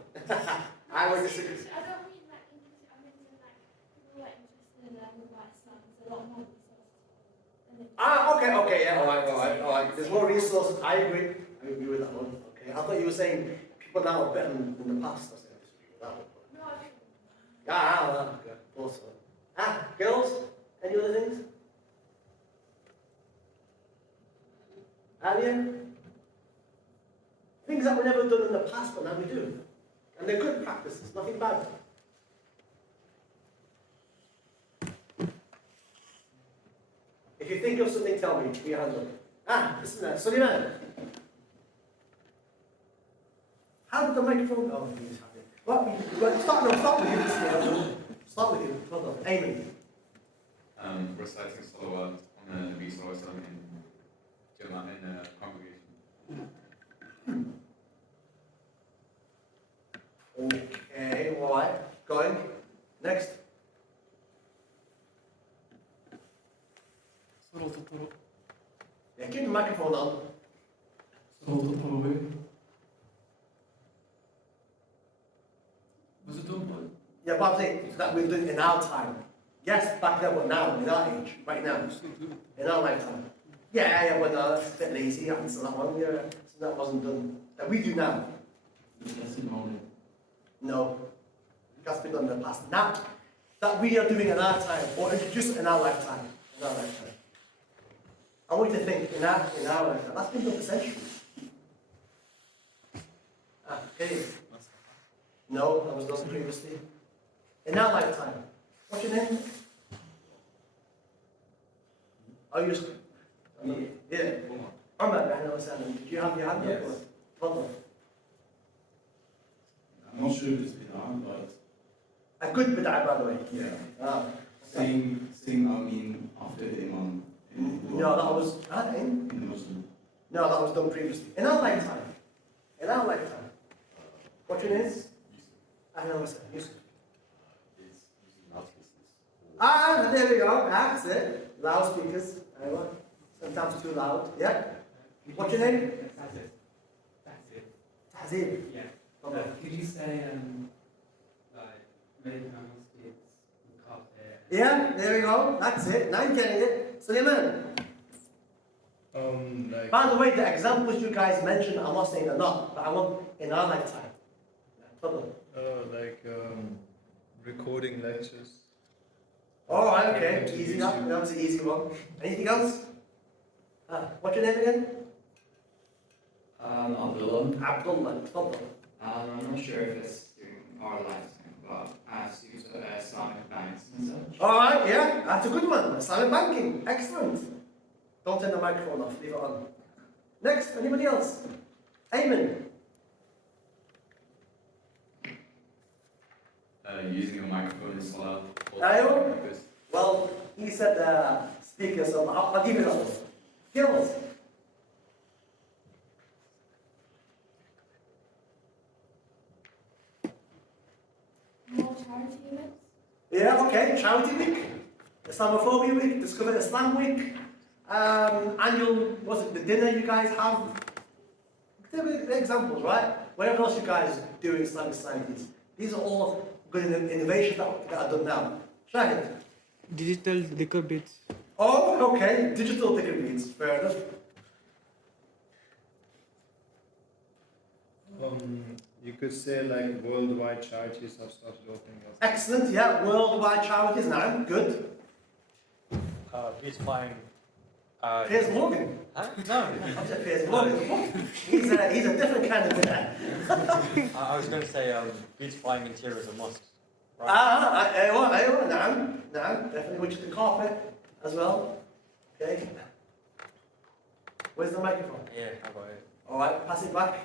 I would disagree. I don't mean like inclusive, I mean like people are interested in learning about Islam. There's a lot more resources. Okay, yeah, alright. There's more resources. I agree with that one. Okay, I thought you were saying people now are better than in the past. I was going to disagree with that one. No, I don't. Okay, awesome. Girls, any other things? Alia? Things that were never done in the past, but now we do. And they're good practices, nothing bad. If you think of something, tell me. Put your hand up. Listen, Suleiman. How did the microphone? Oh, you just have it. Well, start with you. Start with you. Hold on. Amen. Reciting salawat on the Nabi Sallallahu Alaihi Wasallam in Jama'ah in a congregation. Okay, alright. Going. Next. Yeah, keep the microphone on. Was it done by? Yeah, but I'm saying that we're doing in our time. Yes, back then, but now, in our age, right now, in our lifetime. Yeah, but that's a bit lazy, answer that one. Yeah, so that wasn't done. That we do now. No. It has to be done in the past. Now, that we are doing in our time, or introduced in our lifetime. In our lifetime. I want you to think, in our lifetime. That's been done for centuries. Okay. No, that was done previously. In our lifetime. What's your name? Oh, you yeah. Umar, did you have your hand up? Yes. Fadl. I'm not sure if it's bid'ah, but A good bid'ah, by the way. yeah. Saying Ameen after the Imam. No, that was in the Muslim. No, that was done previously. In our lifetime. In our lifetime. What's your name? Yusuf. It's using loudspeakers. There we go. That's it. Loudspeakers. Sometimes too loud. Yeah. What's your name? That's it. Tahzib. Yeah. Okay. Could you say, like, maybe kids cut hair? Yeah, there we go. That's it. Now you're getting it. Suleiman. Like. By the way, the examples you guys mentioned, I'm not saying they're not, but I want in our lifetime. Recording lectures. Alright, okay. Easy enough. That was an easy one. Anything else? What's your name again? Abdullah. Abdullah. Tfadl. I'm not sure if it's during our lifetime, but as used Islamic banks and such. Alright, yeah. That's a good one. Islamic banking. Excellent. Don't turn the microphone off. Leave it on. Next. Anybody else? Ayman. Using a microphone in Salah. Ayo. Well, he said speaker, so I'll give you that one. Skills. More charity events. Yeah, okay. Charity week. Islamophobia week. Discover Islam week. annual, what's it, the dinner you guys have? They're examples, right? Whatever else you guys do in Islamic societies. These are all good innovations that are done now. Shahid. Digital liquor bits. Oh, okay. Digital ticket reads. Fair enough. You could say like worldwide charities have started opening up. Excellent. Yeah. Worldwide charities now. Good. Beautifying. Piers Morgan. Huh? No. I said Piers Morgan. He's a different kind of winner. I was going to say beautifying interiors of mosques. Right? ايوه نعم definitely, which is the carpet as well. Okay. Where's the microphone? Yeah, how about it? All right, pass it back.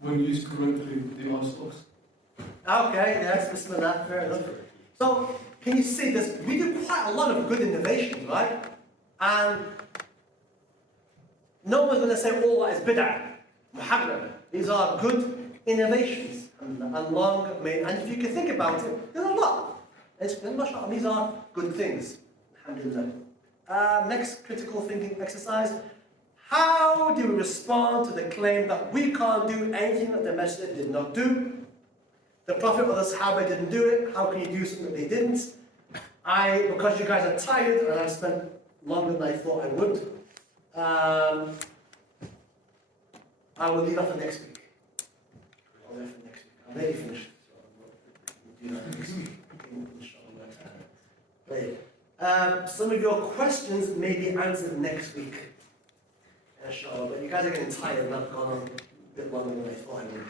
When used correctly, the eye socks. Okay, yes, Bismillah, fair enough. So, can you see this? We do quite a lot of good innovations, right? And no one's going to say, oh, that is bid'ah, muharram. These are good innovations and long made. And if you can think about it, there's a lot. And these are good things. Alhamdulillah. Next critical thinking exercise. How do we respond to the claim that we can't do anything that the Messenger did not do? The Prophet or the Sahaba didn't do it. How can you do something that they didn't? Because you guys are tired and I've spent longer than I thought I would, I will leave that for next week. I'll leave that for next week. I'm nearly finished. So we'll do that next week. Right. Some of your questions may be answered next week. Inshallah. But you guys are getting tired and I've gone on a bit longer than I thought I would.